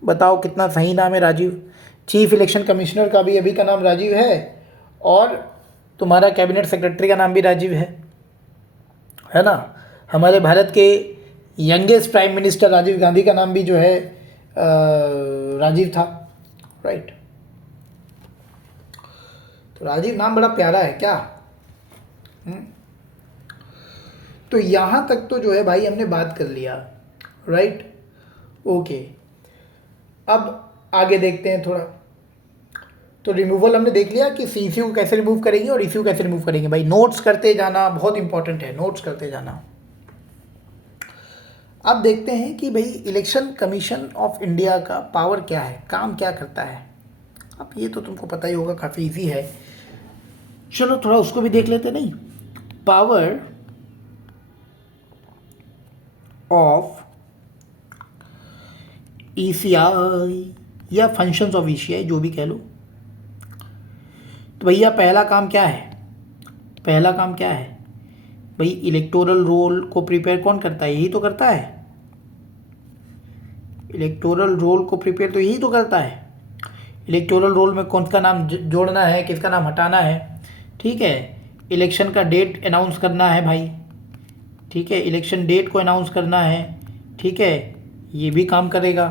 बताओ कितना सही नाम है राजीव। चीफ इलेक्शन कमिश्नर का भी अभी का नाम राजीव है, और तुम्हारा कैबिनेट सेक्रेटरी का नाम भी राजीव है ना। हमारे भारत के youngest prime minister Rajiv Gandhi का नाम भी जो है राजीव था, राइट। तो राजीव नाम बड़ा प्यारा है क्या? तो यहाँ तक तो जो है भाई हमने बात कर लिया, राइट, ओके। अब आगे देखते हैं थोड़ा। तो रिमूवल हमने देख लिया कि सीसीयू को कैसे रिमूव करेंगे और ईसीयू कैसे रिमूव करेंगे। भाई नोट्स करते जाना बहुत इंपॉर्टेंट है, नोट्स करते जाना। अब देखते हैं कि भाई इलेक्शन कमीशन ऑफ इंडिया का पावर क्या है, काम क्या करता है। अब ये तो तुमको पता ही होगा, काफ़ी इजी है। चलो थोड़ा उसको भी देख लेते। नहीं, पावर ऑफ ईसीआई या फंक्शंस ऑफ ईसीआई, जो भी कह लो। तो भैया पहला काम क्या है? पहला काम क्या है भाई? इलेक्टोरल रोल को प्रिपेयर कौन करता है? यही तो करता है। इलेक्टोरल रोल को प्रिपेयर तो यही तो करता है। इलेक्टोरल रोल में कौन सा नाम जोड़ना है, किसका नाम हटाना है, ठीक है। इलेक्शन का डेट अनाउंस करना है भाई, ठीक है। इलेक्शन डेट को अनाउंस करना है, ठीक है, ये भी काम करेगा,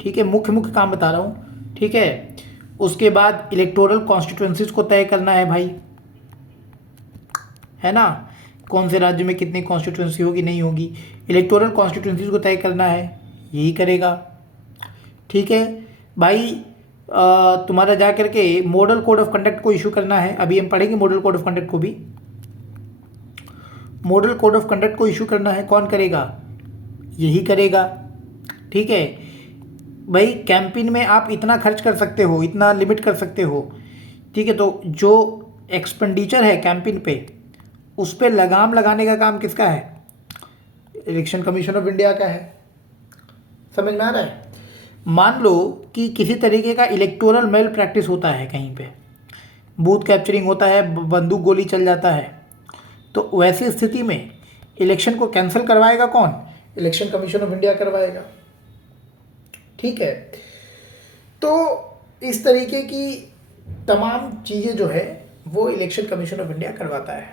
ठीक है। मुख्य मुख्य काम बता रहा हूँ, ठीक है। उसके बाद इलेक्टोरल कॉन्स्टिट्यूएंसीज को तय करना है भाई, है ना। कौन से राज्य में कितनी कॉन्स्टिट्यूएंसी होगी, नहीं होगी, इलेक्टोरल कॉन्स्टिट्यूएंसीज को तय करना है, यही करेगा, ठीक है भाई। तुम्हारा जा करके मॉडल कोड ऑफ कंडक्ट को इशू करना है। अभी हम पढ़ेंगे मॉडल कोड ऑफ कंडक्ट को भी। मॉडल कोड ऑफ कंडक्ट को इशू करना है, कौन करेगा? यही करेगा, ठीक है भाई। कैंपेन में आप इतना खर्च कर सकते हो, इतना लिमिट कर सकते हो, ठीक है। तो जो एक्सपेंडिचर है कैंपेन पे, उस पर लगाम लगाने का काम किसका है? इलेक्शन कमीशन ऑफ इंडिया का है। समझ में आ रहा है? मान लो कि किसी तरीके का इलेक्टोरल मेल प्रैक्टिस होता है, कहीं पे बूथ कैप्चरिंग होता है, बंदूक गोली चल जाता है, तो वैसी स्थिति में इलेक्शन को कैंसिल करवाएगा कौन? इलेक्शन कमीशन ऑफ इंडिया करवाएगा, ठीक है। तो इस तरीके की तमाम चीज़ें जो है वो इलेक्शन कमीशन ऑफ इंडिया करवाता है,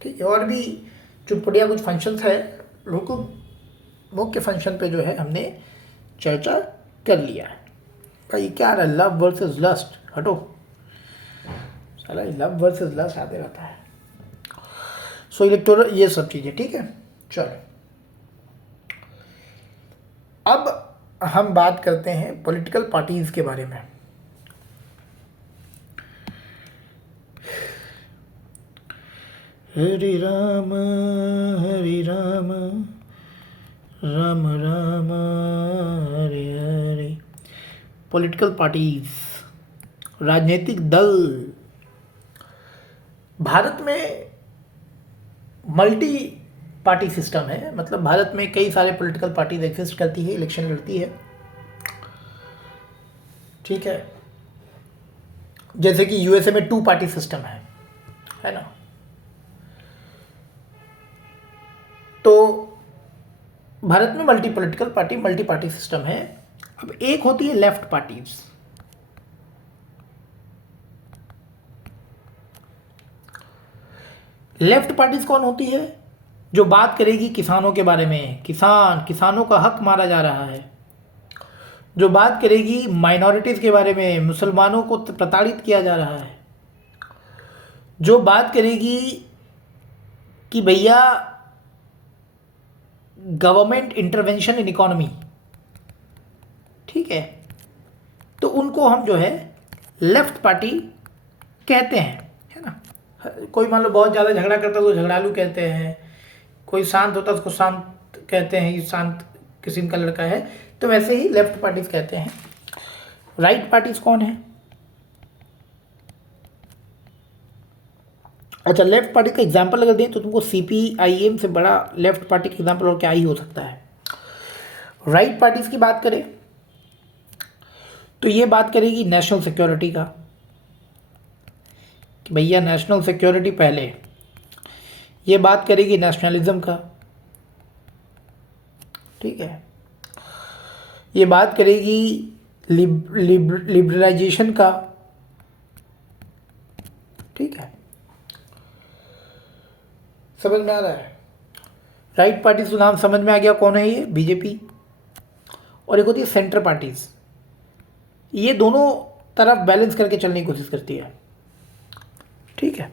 ठीक है। और भी चुटपुटिया कुछ फंक्शंस है, लोगों मुख्य फंक्शन पे जो है हमने चर्चा कर लिया है। भाई क्या रहा, लव वर्सेस लस्ट, हटो साला, लव वर्सेस लस्ट आते रहता है। सो इलेक्टोरल, ये सब चीज़ें, ठीक है। चलो अब हम बात करते हैं पॉलिटिकल पार्टीज के बारे में। हरे राम राम राम हरे हरे। पॉलिटिकल पार्टीज, राजनीतिक दल। भारत में मल्टी पार्टी सिस्टम है, मतलब भारत में कई सारे पॉलिटिकल पार्टीज एग्जिस्ट करती है, इलेक्शन लड़ती है, ठीक है। जैसे कि यूएसए में 2 पार्टी सिस्टम है ना। तो भारत में multi political party, multi party system है। अब एक होती है लेफ्ट पार्टीज। लेफ्ट पार्टीज कौन होती है? जो बात करेगी किसानों के बारे में, किसानों का हक मारा जा रहा है। जो बात करेगी माइनॉरिटीज़ के बारे में, मुसलमानों को प्रताड़ित किया जा रहा है। जो बात करेगी कि भैया गवर्नमेंट इंटरवेंशन इन इकोनॉमी, ठीक है, तो उनको हम जो है लेफ्ट पार्टी कहते हैं, है ना। कोई मान लो बहुत ज़्यादा झगड़ा करता है तो झगड़ालू कहते हैं, कोई शांत होता है उसको शांत कहते हैं, ये शांत किस्म का लड़का है, तो वैसे ही लेफ्ट पार्टीज कहते हैं। राइट पार्टीज कौन है? अच्छा, लेफ्ट पार्टी का एग्जाम्पल अगर दें तो तुमको CPIM से बड़ा लेफ्ट पार्टी का एग्जाम्पल और क्या ही हो सकता है। राइट पार्टीज की बात करें तो ये बात करेगी नेशनल सिक्योरिटी का, कि भैया नेशनल सिक्योरिटी पहले। ये बात करेगी नेशनलिज्म का, ठीक है। ये बात करेगी लिबरलाइजेशन का, ठीक है। समझ में आ रहा है? राइट पार्टीज तो नाम समझ में आ गया कौन है, ये बीजेपी। और एक होती है सेंटर पार्टीज, ये दोनों तरफ बैलेंस करके चलने की कोशिश करती है, ठीक है।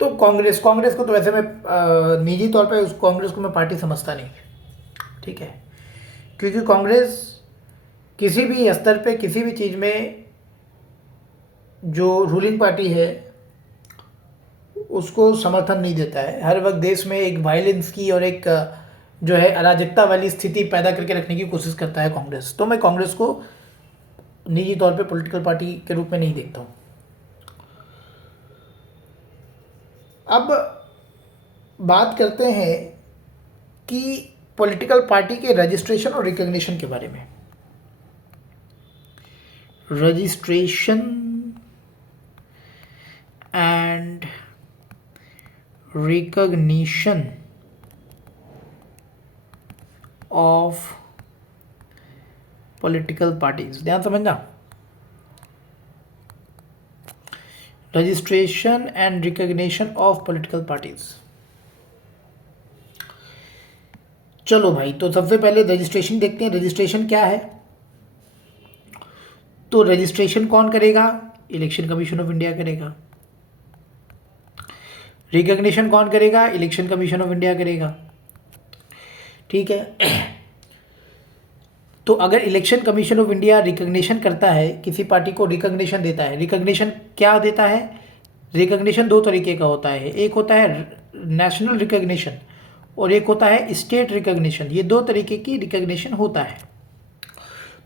तो कांग्रेस को तो वैसे मैं निजी तौर पे उस कांग्रेस को मैं पार्टी समझता नहीं, ठीक है। क्योंकि कांग्रेस किसी भी स्तर पे किसी भी चीज़ में जो रूलिंग पार्टी है उसको समर्थन नहीं देता है। हर वक्त देश में एक वायलेंस की और एक जो है अराजकता वाली स्थिति पैदा करके रखने की कोशिश करता है कांग्रेस। तो मैं कांग्रेस को निजी तौर पे पॉलिटिकल पार्टी के रूप में नहीं देखता हूँ। अब बात करते हैं कि पॉलिटिकल पार्टी के रजिस्ट्रेशन और रिकॉग्निशन के बारे में। Registration and recognition of political parties, ध्यान समझना। Registration and recognition of political parties. चलो भाई, तो सबसे पहले रजिस्ट्रेशन देखते हैं। रजिस्ट्रेशन क्या है? तो रजिस्ट्रेशन कौन करेगा? इलेक्शन कमीशन ऑफ इंडिया करेगा। रिकॉग्निशन कौन करेगा? इलेक्शन कमीशन ऑफ इंडिया करेगा, ठीक है। तो अगर election commission of India recognition करता है, किसी पार्टी को रिकॉग्निशन देता है, रिकॉग्निशन क्या देता है? रिकॉग्निशन दो तरीके का होता है, एक होता है नेशनल रिकॉग्निशन और एक होता है स्टेट रिकॉग्निशन। ये दो तरीके की रिकॉग्निशन होता है।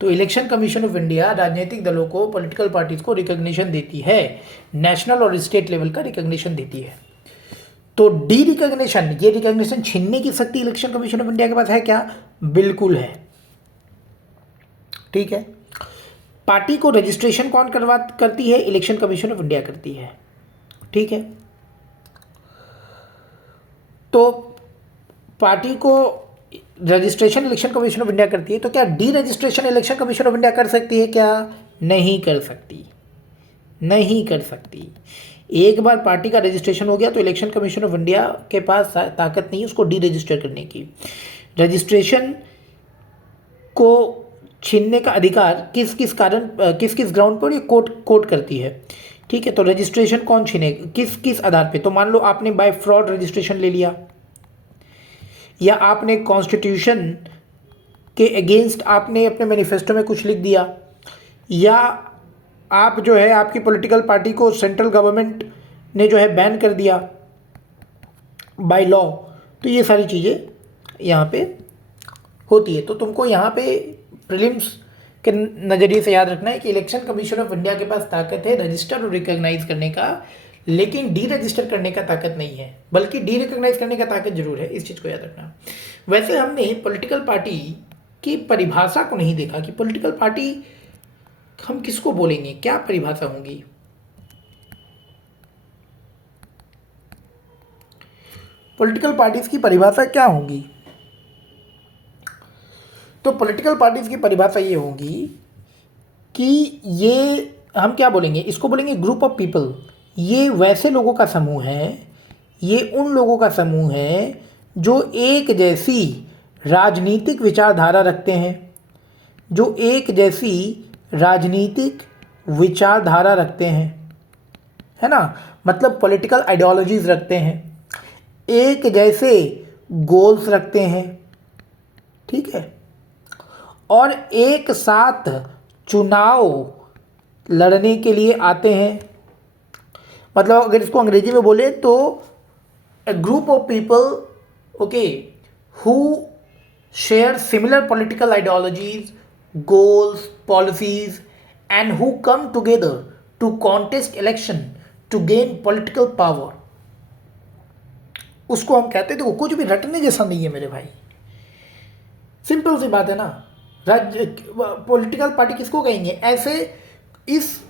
तो इलेक्शन कमीशन ऑफ इंडिया राजनीतिक दलों को, पॉलिटिकल पार्टीज को रिकॉग्निशन देती है, नेशनल और स्टेट लेवल का रिकॉग्निशन देती है। तो डी रिकॉग्निशन, ये रिकॉग्निशन छीनने की शक्ति इलेक्शन कमीशन ऑफ इंडिया के पास है क्या? बिल्कुल है, ठीक है। पार्टी को रजिस्ट्रेशन कौन करती है? इलेक्शन कमीशन ऑफ इंडिया करती है, ठीक है। तो पार्टी को registration election commission of India करती है, तो क्या D registration election commission of India कर सकती है क्या? नहीं कर सकती, नहीं कर सकती। एक बार पार्टी का रजिस्ट्रेशन हो गया तो इलेक्शन कमीशन ऑफ इंडिया के पास ताकत नहीं है उसको डी रजिस्टर करने की। रजिस्ट्रेशन को छीनने का अधिकार किस किस कारण, किस किस ग्राउंड पर ये कोर्ट करती है, ठीक है। तो रजिस्ट्रेशन कौन छीने, किस किस आधार पे? तो मान लो आपने बाय फ्रॉड रजिस्ट्रेशन ले लिया, या आपने कॉन्स्टिट्यूशन के अगेंस्ट आपने अपने मैनिफेस्टो में कुछ लिख दिया, या आप जो है आपकी पॉलिटिकल पार्टी को सेंट्रल गवर्नमेंट ने जो है बैन कर दिया बाय लॉ। तो ये सारी चीज़ें यहाँ पे होती है। तो तुमको यहाँ पे प्रीलिम्स के नज़रिए से याद रखना है कि इलेक्शन कमीशन ऑफ इंडिया के पास ताकत है रजिस्टर और रिकॉग्नाइज करने का, लेकिन डी रजिस्टर करने का ताकत नहीं है, बल्कि डी रिकॉग्नाइज करने का ताकत जरूर है। इस चीज़ को याद रखना। वैसे हमने पॉलिटिकल पार्टी की परिभाषा को नहीं देखा कि पॉलिटिकल पार्टी हम किसको बोलेंगे, क्या परिभाषा होगी। पॉलिटिकल पार्टीज की परिभाषा क्या होगी? तो पॉलिटिकल पार्टीज की परिभाषा ये होगी कि ये हम क्या बोलेंगे, इसको बोलेंगे ग्रुप ऑफ पीपल। ये वैसे लोगों का समूह है, ये उन लोगों का समूह है जो एक जैसी राजनीतिक विचारधारा रखते हैं, जो एक जैसी राजनीतिक विचारधारा रखते हैं, है ना, मतलब पॉलिटिकल आइडियोलॉजीज रखते हैं, एक जैसे गोल्स रखते हैं, ठीक है, और एक साथ चुनाव लड़ने के लिए आते हैं। मतलब अगर इसको अंग्रेजी में बोले तो a group of people, okay, who share similar political ideologies, goals, policies, and who come together to contest election to gain political power, उसको हम कहते हैं। देखो कुछ भी रटने जैसा नहीं है मेरे भाई, सिंपल सी बात है ना। राज्य पॉलिटिकल पार्टी किसको कहेंगे?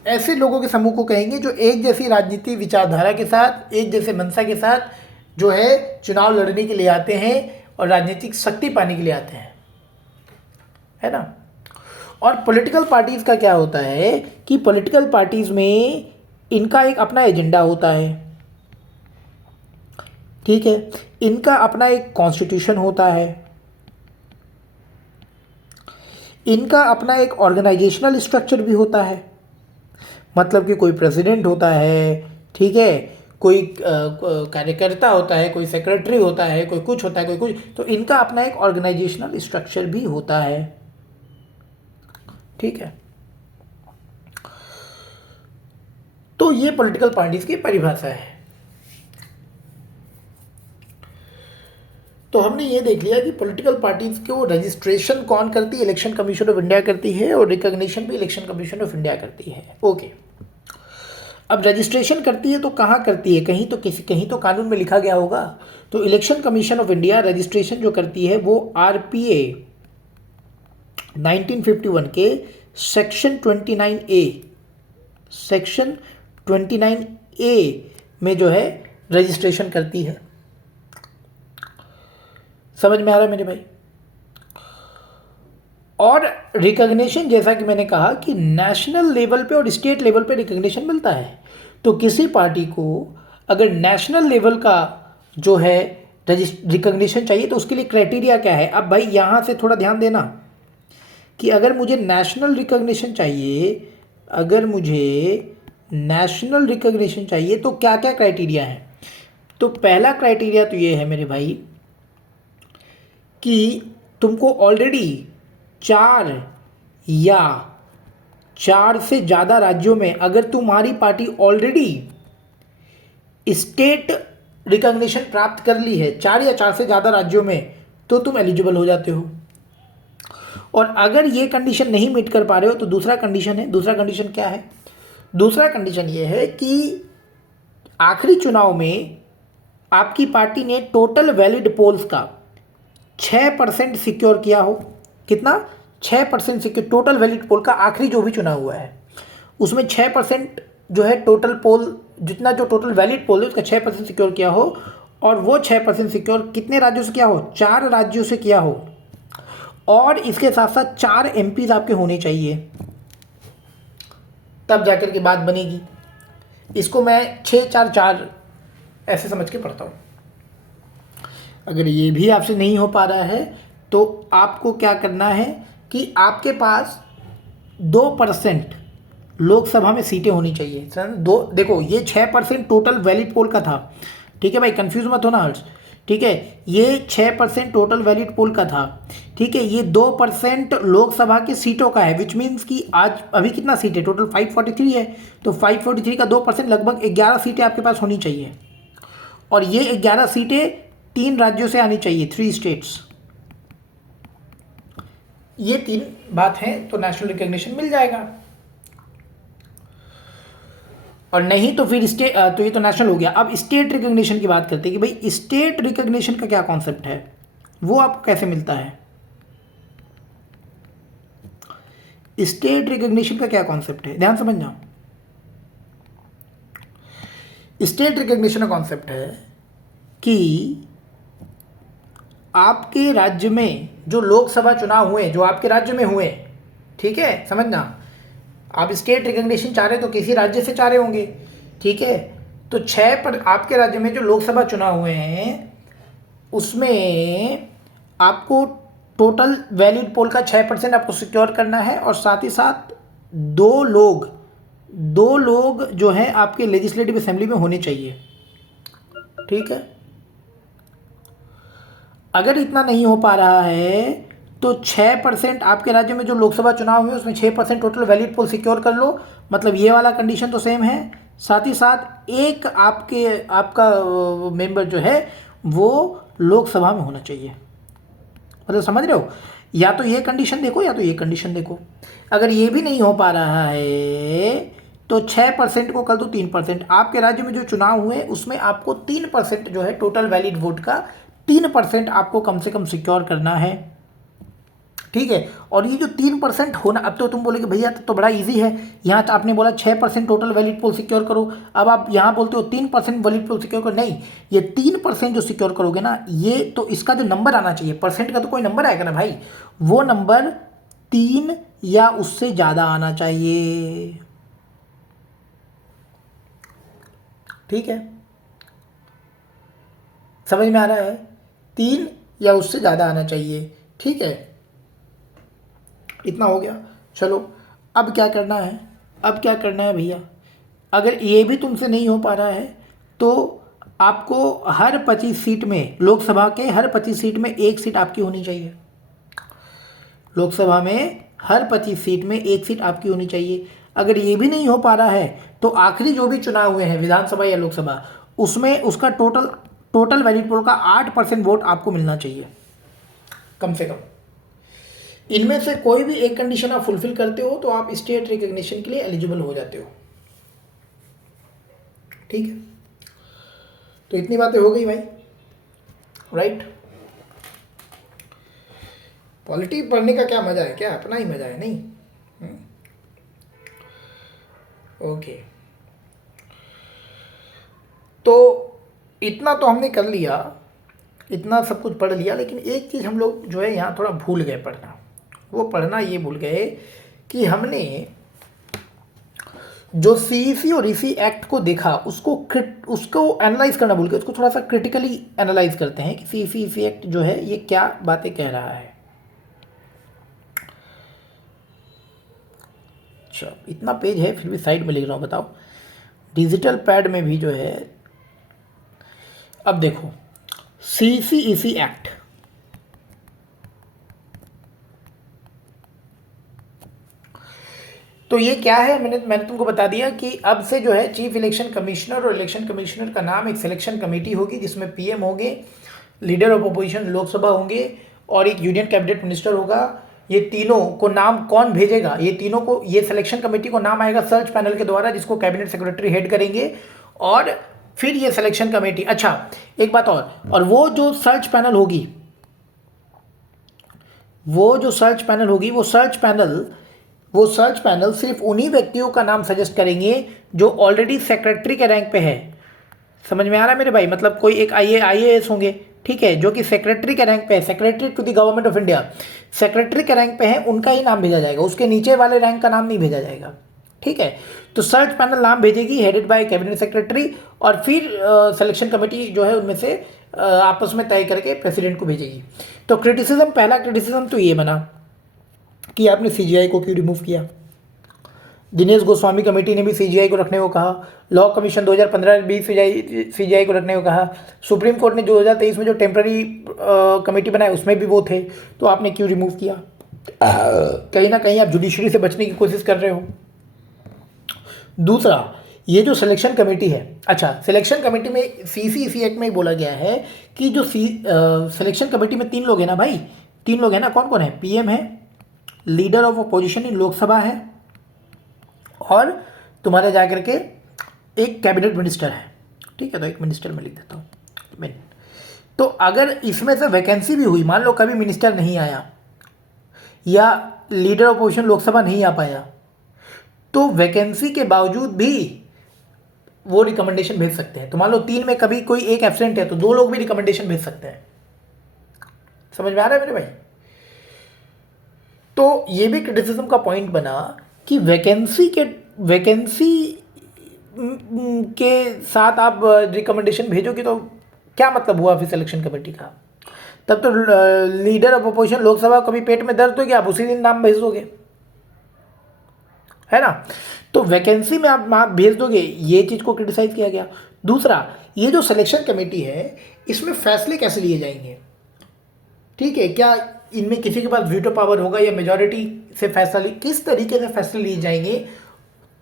ऐसे लोगों के समूह को कहेंगे जो एक जैसी राजनीति विचारधारा के साथ, एक जैसे मंशा के साथ जो है चुनाव लड़ने के लिए आते हैं और राजनीतिक शक्ति पाने के लिए आते हैं, है ना। और पॉलिटिकल पार्टीज़ का क्या होता है कि पॉलिटिकल पार्टीज़ में इनका एक अपना एजेंडा होता है, ठीक है, इनका अपना एक कॉन्स्टिट्यूशन होता है, इनका अपना एक ऑर्गेनाइजेशनल स्ट्रक्चर भी होता है, मतलब कि कोई प्रेसिडेंट होता है, ठीक है, कोई कार्यकर्ता होता है, कोई सेक्रेटरी होता है, कोई कुछ होता है, कोई कुछ, तो इनका अपना एक ऑर्गेनाइजेशनल स्ट्रक्चर भी होता है, ठीक है। तो ये पॉलिटिकल पार्टीज की परिभाषा है। तो हमने ये देख लिया कि पॉलिटिकल पार्टीज को रजिस्ट्रेशन कौन करती है? इलेक्शन कमीशन ऑफ इंडिया करती है, और रिकॉग्निशन भी इलेक्शन कमीशन ऑफ इंडिया करती है। ओके, अब रजिस्ट्रेशन करती है तो कहाँ करती है? कहीं तो कानून में लिखा गया होगा। तो election commission of India registration जो करती है वो आरपीए 1951 के सेक्शन 29A में जो है रजिस्ट्रेशन करती है। समझ में आ रहा है मेरे भाई? और रिकॉग्निशन, जैसा कि मैंने कहा कि नेशनल लेवल पे और स्टेट लेवल पे रिकॉग्निशन मिलता है। तो किसी पार्टी को अगर नेशनल लेवल का जो है रिकॉग्निशन चाहिए तो उसके लिए क्राइटेरिया क्या है? अब भाई यहाँ से थोड़ा ध्यान देना कि अगर मुझे नेशनल रिकॉग्निशन चाहिए तो क्या क्या क्राइटेरिया है? तो पहला क्राइटेरिया तो ये है मेरे भाई कि तुमको ऑलरेडी 4 से ज़्यादा राज्यों में अगर तुम्हारी पार्टी ऑलरेडी स्टेट रिकॉग्निशन प्राप्त कर ली है 4 या 4 से ज़्यादा राज्यों में, तो तुम एलिजिबल हो जाते हो। और अगर ये कंडीशन नहीं मीट कर पा रहे हो तो दूसरा कंडीशन क्या है? दूसरा कंडीशन ये है कि आखिरी चुनाव में आपकी पार्टी ने टोटल वैलिड पोल्स का 6% सिक्योर किया हो। कितना? 6% सिक्योर। टोटल वैलिड पोल का आखिरी जो भी चुनाव हुआ है उसमें 6% जो है टोटल पोल, जितना जो टोटल वैलिड पोल है उसका 6% सिक्योर किया हो। और वो 6% सिक्योर कितने राज्यों से किया हो? 4 राज्यों से किया हो। और इसके साथ साथ 4 एमपीज आपके होने चाहिए, तब जाकर के बात बनेगी। इसको मैं 6-4-4 ऐसे समझ के पढ़ता हूँ। अगर ये भी आपसे नहीं हो पा रहा है तो आपको क्या करना है कि आपके पास 2% लोकसभा में सीटें होनी चाहिए। सर देखो ये 6% टोटल वैलिड पोल का था, ठीक है भाई, कंफ्यूज मत होना हर्ष, ठीक है। ये 6% टोटल वैलिड पोल का था, ठीक है। ये 2% लोकसभा की सीटों का है, विच मीन्स कि आज अभी कितना सीट है? टोटल 543 है। तो 543 का 2% लगभग 11 सीटें आपके पास होनी चाहिए। और ये 11 सीटें 3 राज्यों से आनी चाहिए, 3 स्टेट्स। ये 3 बात है तो नेशनल रिकॉग्निशन मिल जाएगा। और नहीं तो फिर तो ये तो नेशनल हो गया। अब स्टेट रिकॉग्निशन की बात करते हैं कि भाई स्टेट रिकॉग्निशन का क्या कॉन्सेप्ट है, वो आपको कैसे मिलता है? स्टेट रिकॉग्निशन का क्या कॉन्सेप्ट है, ध्यान समझना। स्टेट रिकॉग्निशन का कॉन्सेप्ट है कि आपके राज्य में जो लोकसभा चुनाव हुए, जो आपके राज्य में हुए, ठीक है, समझना। आप स्टेट रिकॉग्निशन चाह रहे तो किसी राज्य से चाह रहे होंगे, ठीक है। तो 6 पर आपके राज्य में जो लोकसभा चुनाव हुए हैं उसमें आपको टोटल वैलिड पोल का 6% आपको सिक्योर करना है। और साथ ही साथ 2 लोग जो हैं आपके लेजिस्लेटिव असेंबली में होने चाहिए, ठीक है। अगर इतना नहीं हो पा रहा है तो 6% आपके राज्य में जो लोकसभा चुनाव हुए उसमें 6% टोटल वैलिड पोल सिक्योर कर लो, मतलब ये वाला कंडीशन तो सेम है। साथ ही साथ एक आपका मेंबर जो है वो लोकसभा में होना चाहिए, मतलब समझ रहे हो, या तो ये कंडीशन देखो या तो ये कंडीशन देखो। अगर ये भी नहीं हो पा रहा है तो 6% को कर दो 3%। आपके राज्य में जो चुनाव हुए उसमें आपको 3% जो है टोटल वैलिड वोट का 3% आपको कम से कम सिक्योर करना है, ठीक है। और ये जो 3% होना, अब तो तुम बोलोगे भैया तो बड़ा इजी है, यहाँ तो आपने बोला 6% टोटल वैलिड पोल सिक्योर करो, अब आप यहाँ बोलते हो 3% वैलिड पोल सिक्योर करो। नहीं, ये 3% जो सिक्योर करोगे ना, ये तो इसका जो नंबर आना चाहिए, परसेंट का तो कोई नंबर आएगा ना भाई, वो नंबर 3 या उससे ज़्यादा आना चाहिए, ठीक है। समझ में आ रहा है, 3 या उससे ज़्यादा आना चाहिए, ठीक है। इतना हो गया। चलो अब क्या करना है, अब क्या करना है भैया, अगर ये भी तुमसे नहीं हो पा रहा है तो आपको हर 25 सीट में, लोकसभा के हर 25 सीट में एक सीट आपकी होनी चाहिए। लोकसभा में हर 25 सीट में एक सीट आपकी होनी चाहिए। अगर ये भी नहीं हो पा रहा है तो आखिरी जो भी चुनाव हुए हैं विधानसभा या लोकसभा, उसमें उसका टोटल वैलिड पोल का 8% वोट आपको मिलना चाहिए कम से कम। इनमें से कोई भी एक कंडीशन आप फुलफिल करते हो तो आप स्टेट रिकॉग्निशन के लिए एलिजिबल हो जाते हो, ठीक है। तो इतनी बातें हो गई भाई, राइट। पॉलिटी पढ़ने का क्या मजा है, क्या अपना ही मजा है, नहीं? ओके, तो इतना तो हमने कर लिया, इतना सब कुछ पढ़ लिया, लेकिन एक चीज़ हम लोग जो है यहाँ थोड़ा भूल गए पढ़ना। वो पढ़ना ये भूल गए कि हमने जो सीईसी और ईसी एक्ट को देखा उसको एनालाइज करना भूल गए। उसको थोड़ा सा क्रिटिकली एनालाइज करते हैं कि सीईसी ईसी एक्ट जो है ये क्या बातें कह रहा है। अच्छा, इतना पेज है फिर भी साइड में लिख रहा हूँ, बताओ। डिजिटल पैड में भी जो है, अब देखो सीईसी ईसी एक्ट, तो ये क्या है, मैंने तुमको बता दिया कि अब से जो है चीफ इलेक्शन कमिश्नर और इलेक्शन कमिश्नर का नाम एक सिलेक्शन कमेटी होगी जिसमें पीएम होंगे, लीडर ऑफ अपोजिशन लोकसभा होंगे और एक यूनियन कैबिनेट मिनिस्टर होगा। ये तीनों को नाम कौन भेजेगा, ये तीनों को, ये सिलेक्शन कमेटी को नाम आएगा सर्च पैनल के द्वारा जिसको कैबिनेट सेक्रेटरी हेड करेंगे। और फिर ये सिलेक्शन कमेटी, अच्छा एक बात और वो जो सर्च पैनल होगी, वो सर्च पैनल सिर्फ उन्हीं व्यक्तियों का नाम सजेस्ट करेंगे जो ऑलरेडी सेक्रेटरी के रैंक पे है। समझ में आ रहा है मेरे भाई, मतलब कोई एक आईएएस होंगे, ठीक है, जो कि सेक्रेटरी के रैंक पे है, secretary to the government of India, secretary के रैंक पे है, उनका ही नाम भेजा जाएगा, उसके नीचे वाले रैंक का नाम नहीं भेजा जाएगा, ठीक है। तो सर्च पैनल नाम भेजेगी हेडेड बाय कैबिनेट सेक्रेटरी, और फिर सिलेक्शन कमेटी जो है उनमें से आपस में तय करके प्रेसिडेंट को भेजेगी। तो क्रिटिसिज्म, पहला क्रिटिसिज्म तो ये बना कि आपने सीजीआई को क्यों रिमूव किया। दिनेश गोस्वामी कमेटी ने भी सीजीआई को रखने को कहा, लॉ कमीशन 2015-20 सीजीआई को रखने को कहा, सुप्रीम कोर्ट ने 2023 में जो टेम्पररी कमेटी बनाई उसमें भी वो थे, तो आपने क्यों रिमूव किया। कहीं ना कहीं आप जुडिशरी से बचने की कोशिश कर रहे हो। दूसरा, ये जो सिलेक्शन कमेटी है, अच्छा सिलेक्शन कमेटी में सीईसी एक्ट में बोला गया है कि जो सिलेक्शन कमेटी में 3 लोग हैं ना भाई, 3 लोग हैं ना, कौन कौन है, पीएम है, leader of opposition in Lok Sabha है, और तुम्हारे जाकर के एक कैबिनेट मिनिस्टर है, ठीक है। तो एक मिनिस्टर में लिख देता हूँ। तो अगर इसमें से वैकेंसी भी हुई, मान लो कभी मिनिस्टर नहीं आया या लीडर ऑफ अपोजिशन लोकसभा नहीं आ पाया, तो वैकेंसी के बावजूद भी वो रिकमेंडेशन भेज सकते हैं। तो मान लो 3 में कभी कोई एक एब्सेंट है तो 2 लोग भी रिकमेंडेशन भेज सकते हैं। समझ में आ रहा है मेरे भाई। तो ये भी क्रिटिसिज्म का पॉइंट बना कि वैकेंसी के साथ आप रिकमेंडेशन भेजोगे तो क्या मतलब हुआ फिर सिलेक्शन कमेटी का। तब तो लीडर ऑफ अपोजिशन लोकसभा कभी पेट में दर्द हो गया, आप उसी दिन नाम भेज दोगे, है ना। तो वैकेंसी में आप भेज दोगे, ये चीज़ को क्रिटिसाइज किया गया। दूसरा, ये जो सिलेक्शन कमेटी है इसमें फैसले कैसे लिए जाएंगे, ठीक है, क्या इनमें किसी के पास वीटो पावर होगा या मेजॉरिटी से फैसला, किस तरीके से फैसले लिए जाएंगे,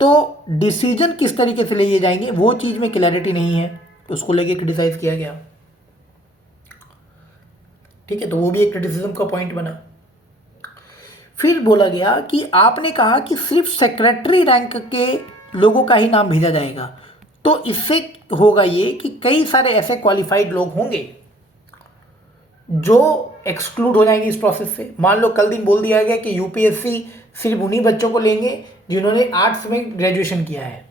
तो डिसीजन किस तरीके से लिए जाएंगे, वो चीज़ में क्लैरिटी नहीं है, उसको लेके क्रिटिसाइज किया गया। ठीक है, तो वो भी एक क्रिटिसिज्म का पॉइंट बना। फिर बोला गया कि आपने कहा कि सिर्फ सेक्रेटरी रैंक के लोगों का ही नाम भेजा जाएगा, तो इससे होगा ये कि कई सारे ऐसे क्वालिफाइड लोग होंगे जो एक्सक्लूड हो जाएंगे इस प्रोसेस से। मान लो कल दिन बोल दिया गया कि यूपीएससी सिर्फ उन्हीं बच्चों को लेंगे जिन्होंने आर्ट्स में ग्रेजुएशन किया है,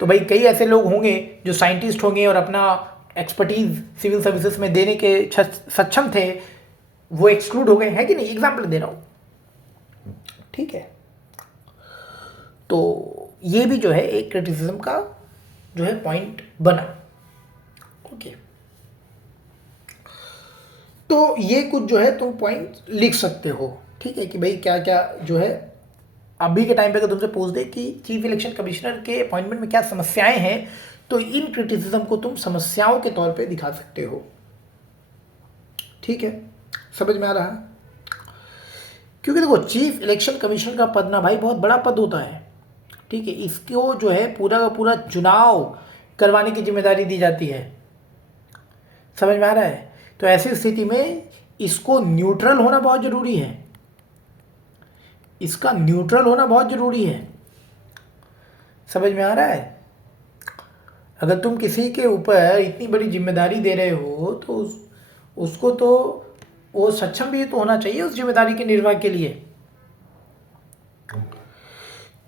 तो भाई कई ऐसे लोग होंगे जो साइंटिस्ट होंगे और अपना एक्सपर्टीज सिविल सर्विसेज में देने के सक्षम थे, वो एक्सक्लूड हो गए, है कि नहीं? एग्जाम्पल दे रहा हूँ, ठीक है। तो ये भी जो है एक क्रिटिसिज्म का जो है पॉइंट बना। ओके, तो ये कुछ जो है तुम पॉइंट लिख सकते हो, ठीक है, कि भाई क्या क्या जो है अभी के टाइम पे अगर तुमसे पूछ दे कि चीफ इलेक्शन कमिश्नर के अपॉइंटमेंट में क्या समस्याएं हैं, तो इन क्रिटिसिज्म को तुम समस्याओं के तौर पे दिखा सकते हो, ठीक है। समझ में आ रहा है? क्योंकि देखो चीफ इलेक्शन कमिश्नर का पद ना भाई बहुत बड़ा पद होता है, ठीक है। इसको जो है पूरा का पूरा चुनाव करवाने की जिम्मेदारी दी जाती है, समझ में आ रहा है? तो ऐसी स्थिति में इसको न्यूट्रल होना बहुत ज़रूरी है, इसका न्यूट्रल होना बहुत ज़रूरी है, समझ में आ रहा है? अगर तुम किसी के ऊपर इतनी बड़ी जिम्मेदारी दे रहे हो तो उसको तो वो सक्षम भी तो होना चाहिए उस जिम्मेदारी के निर्वाह के लिए।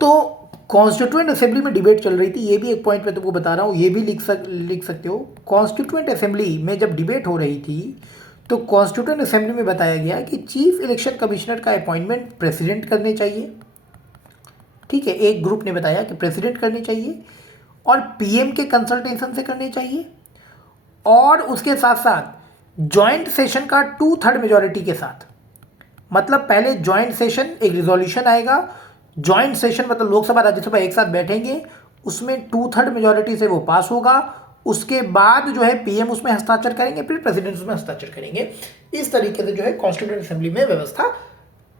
तो कॉन्स्टिट्यूएंट असेंबली में डिबेट चल रही थी, ये भी एक पॉइंट मैं तुमको बता रहा हूँ, ये भी लिख सकते हो। कॉन्स्टिट्यूएंट असेंबली में जब डिबेट हो रही थी तो कॉन्स्टिट्यूएंट असेंबली में बताया गया कि चीफ इलेक्शन कमिश्नर का अपॉइंटमेंट प्रेसिडेंट करने चाहिए, ठीक है। एक ग्रुप ने बताया कि प्रेसिडेंट करनी चाहिए और पीएम के कंसल्टेशन से करनी चाहिए, और उसके साथ साथ जॉइंट सेशन का 2/3 मेजॉरिटी के साथ। मतलब पहले जॉइंट सेशन, एक रिजोल्यूशन आएगा, जॉइंट सेशन मतलब लोकसभा राज्यसभा एक साथ बैठेंगे, उसमें 2/3 मेजॉरिटी से वो पास होगा, उसके बाद जो है पीएम उसमें हस्ताक्षर करेंगे, फिर प्रेसिडेंट उसमें हस्ताक्षर करेंगे। इस तरीके से जो है कॉन्स्टिट्यूएंट असेंबली में व्यवस्था,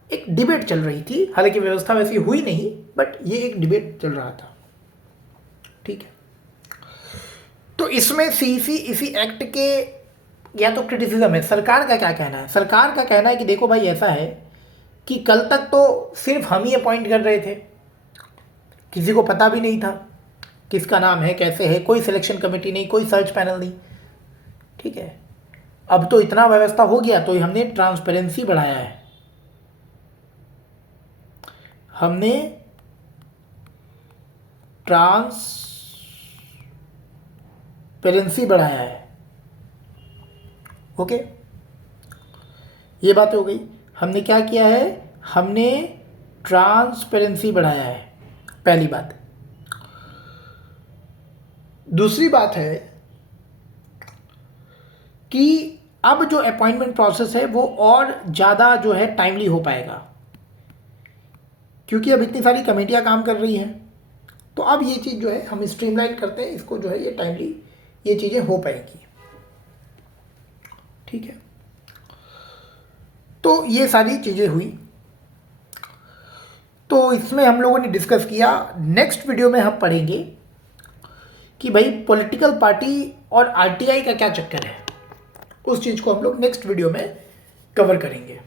एक डिबेट चल रही थी। हालांकि व्यवस्था वैसी हुई नहीं, बट ये एक डिबेट चल रहा था, ठीक है। तो इसमें सीसी इसी एक्ट के या तो क्रिटिसिज्म है। सरकार का क्या कहना है? सरकार का कहना है कि देखो भाई ऐसा है कि कल तक तो सिर्फ हम ही अपॉइंट कर रहे थे, किसी को पता भी नहीं था किसका नाम है, कैसे है, कोई सिलेक्शन कमेटी नहीं, कोई सर्च पैनल नहीं, ठीक है। अब तो इतना व्यवस्था हो गया तो हमने ट्रांसपेरेंसी बढ़ाया है, हमने ट्रांसपेरेंसी बढ़ाया है, ओके। ये बात हो गई। हमने क्या किया है? हमने ट्रांसपेरेंसी बढ़ाया है, पहली बात। दूसरी बात है कि अब जो अपॉइंटमेंट प्रोसेस है वो और ज़्यादा जो है टाइमली हो पाएगा, क्योंकि अब इतनी सारी कमेटियां काम कर रही हैं। तो अब ये चीज़ जो है हम स्ट्रीमलाइन करते हैं इसको, जो है ये टाइमली ये चीज़ें हो पाएंगी, ठीक है। तो ये सारी चीज़ें हुई, तो इसमें हम लोगों ने डिस्कस किया। नेक्स्ट वीडियो में हम पढ़ेंगे कि भाई पॉलिटिकल पार्टी और आरटीआई का क्या चक्कर है, उस चीज़ को हम लोग नेक्स्ट वीडियो में कवर करेंगे।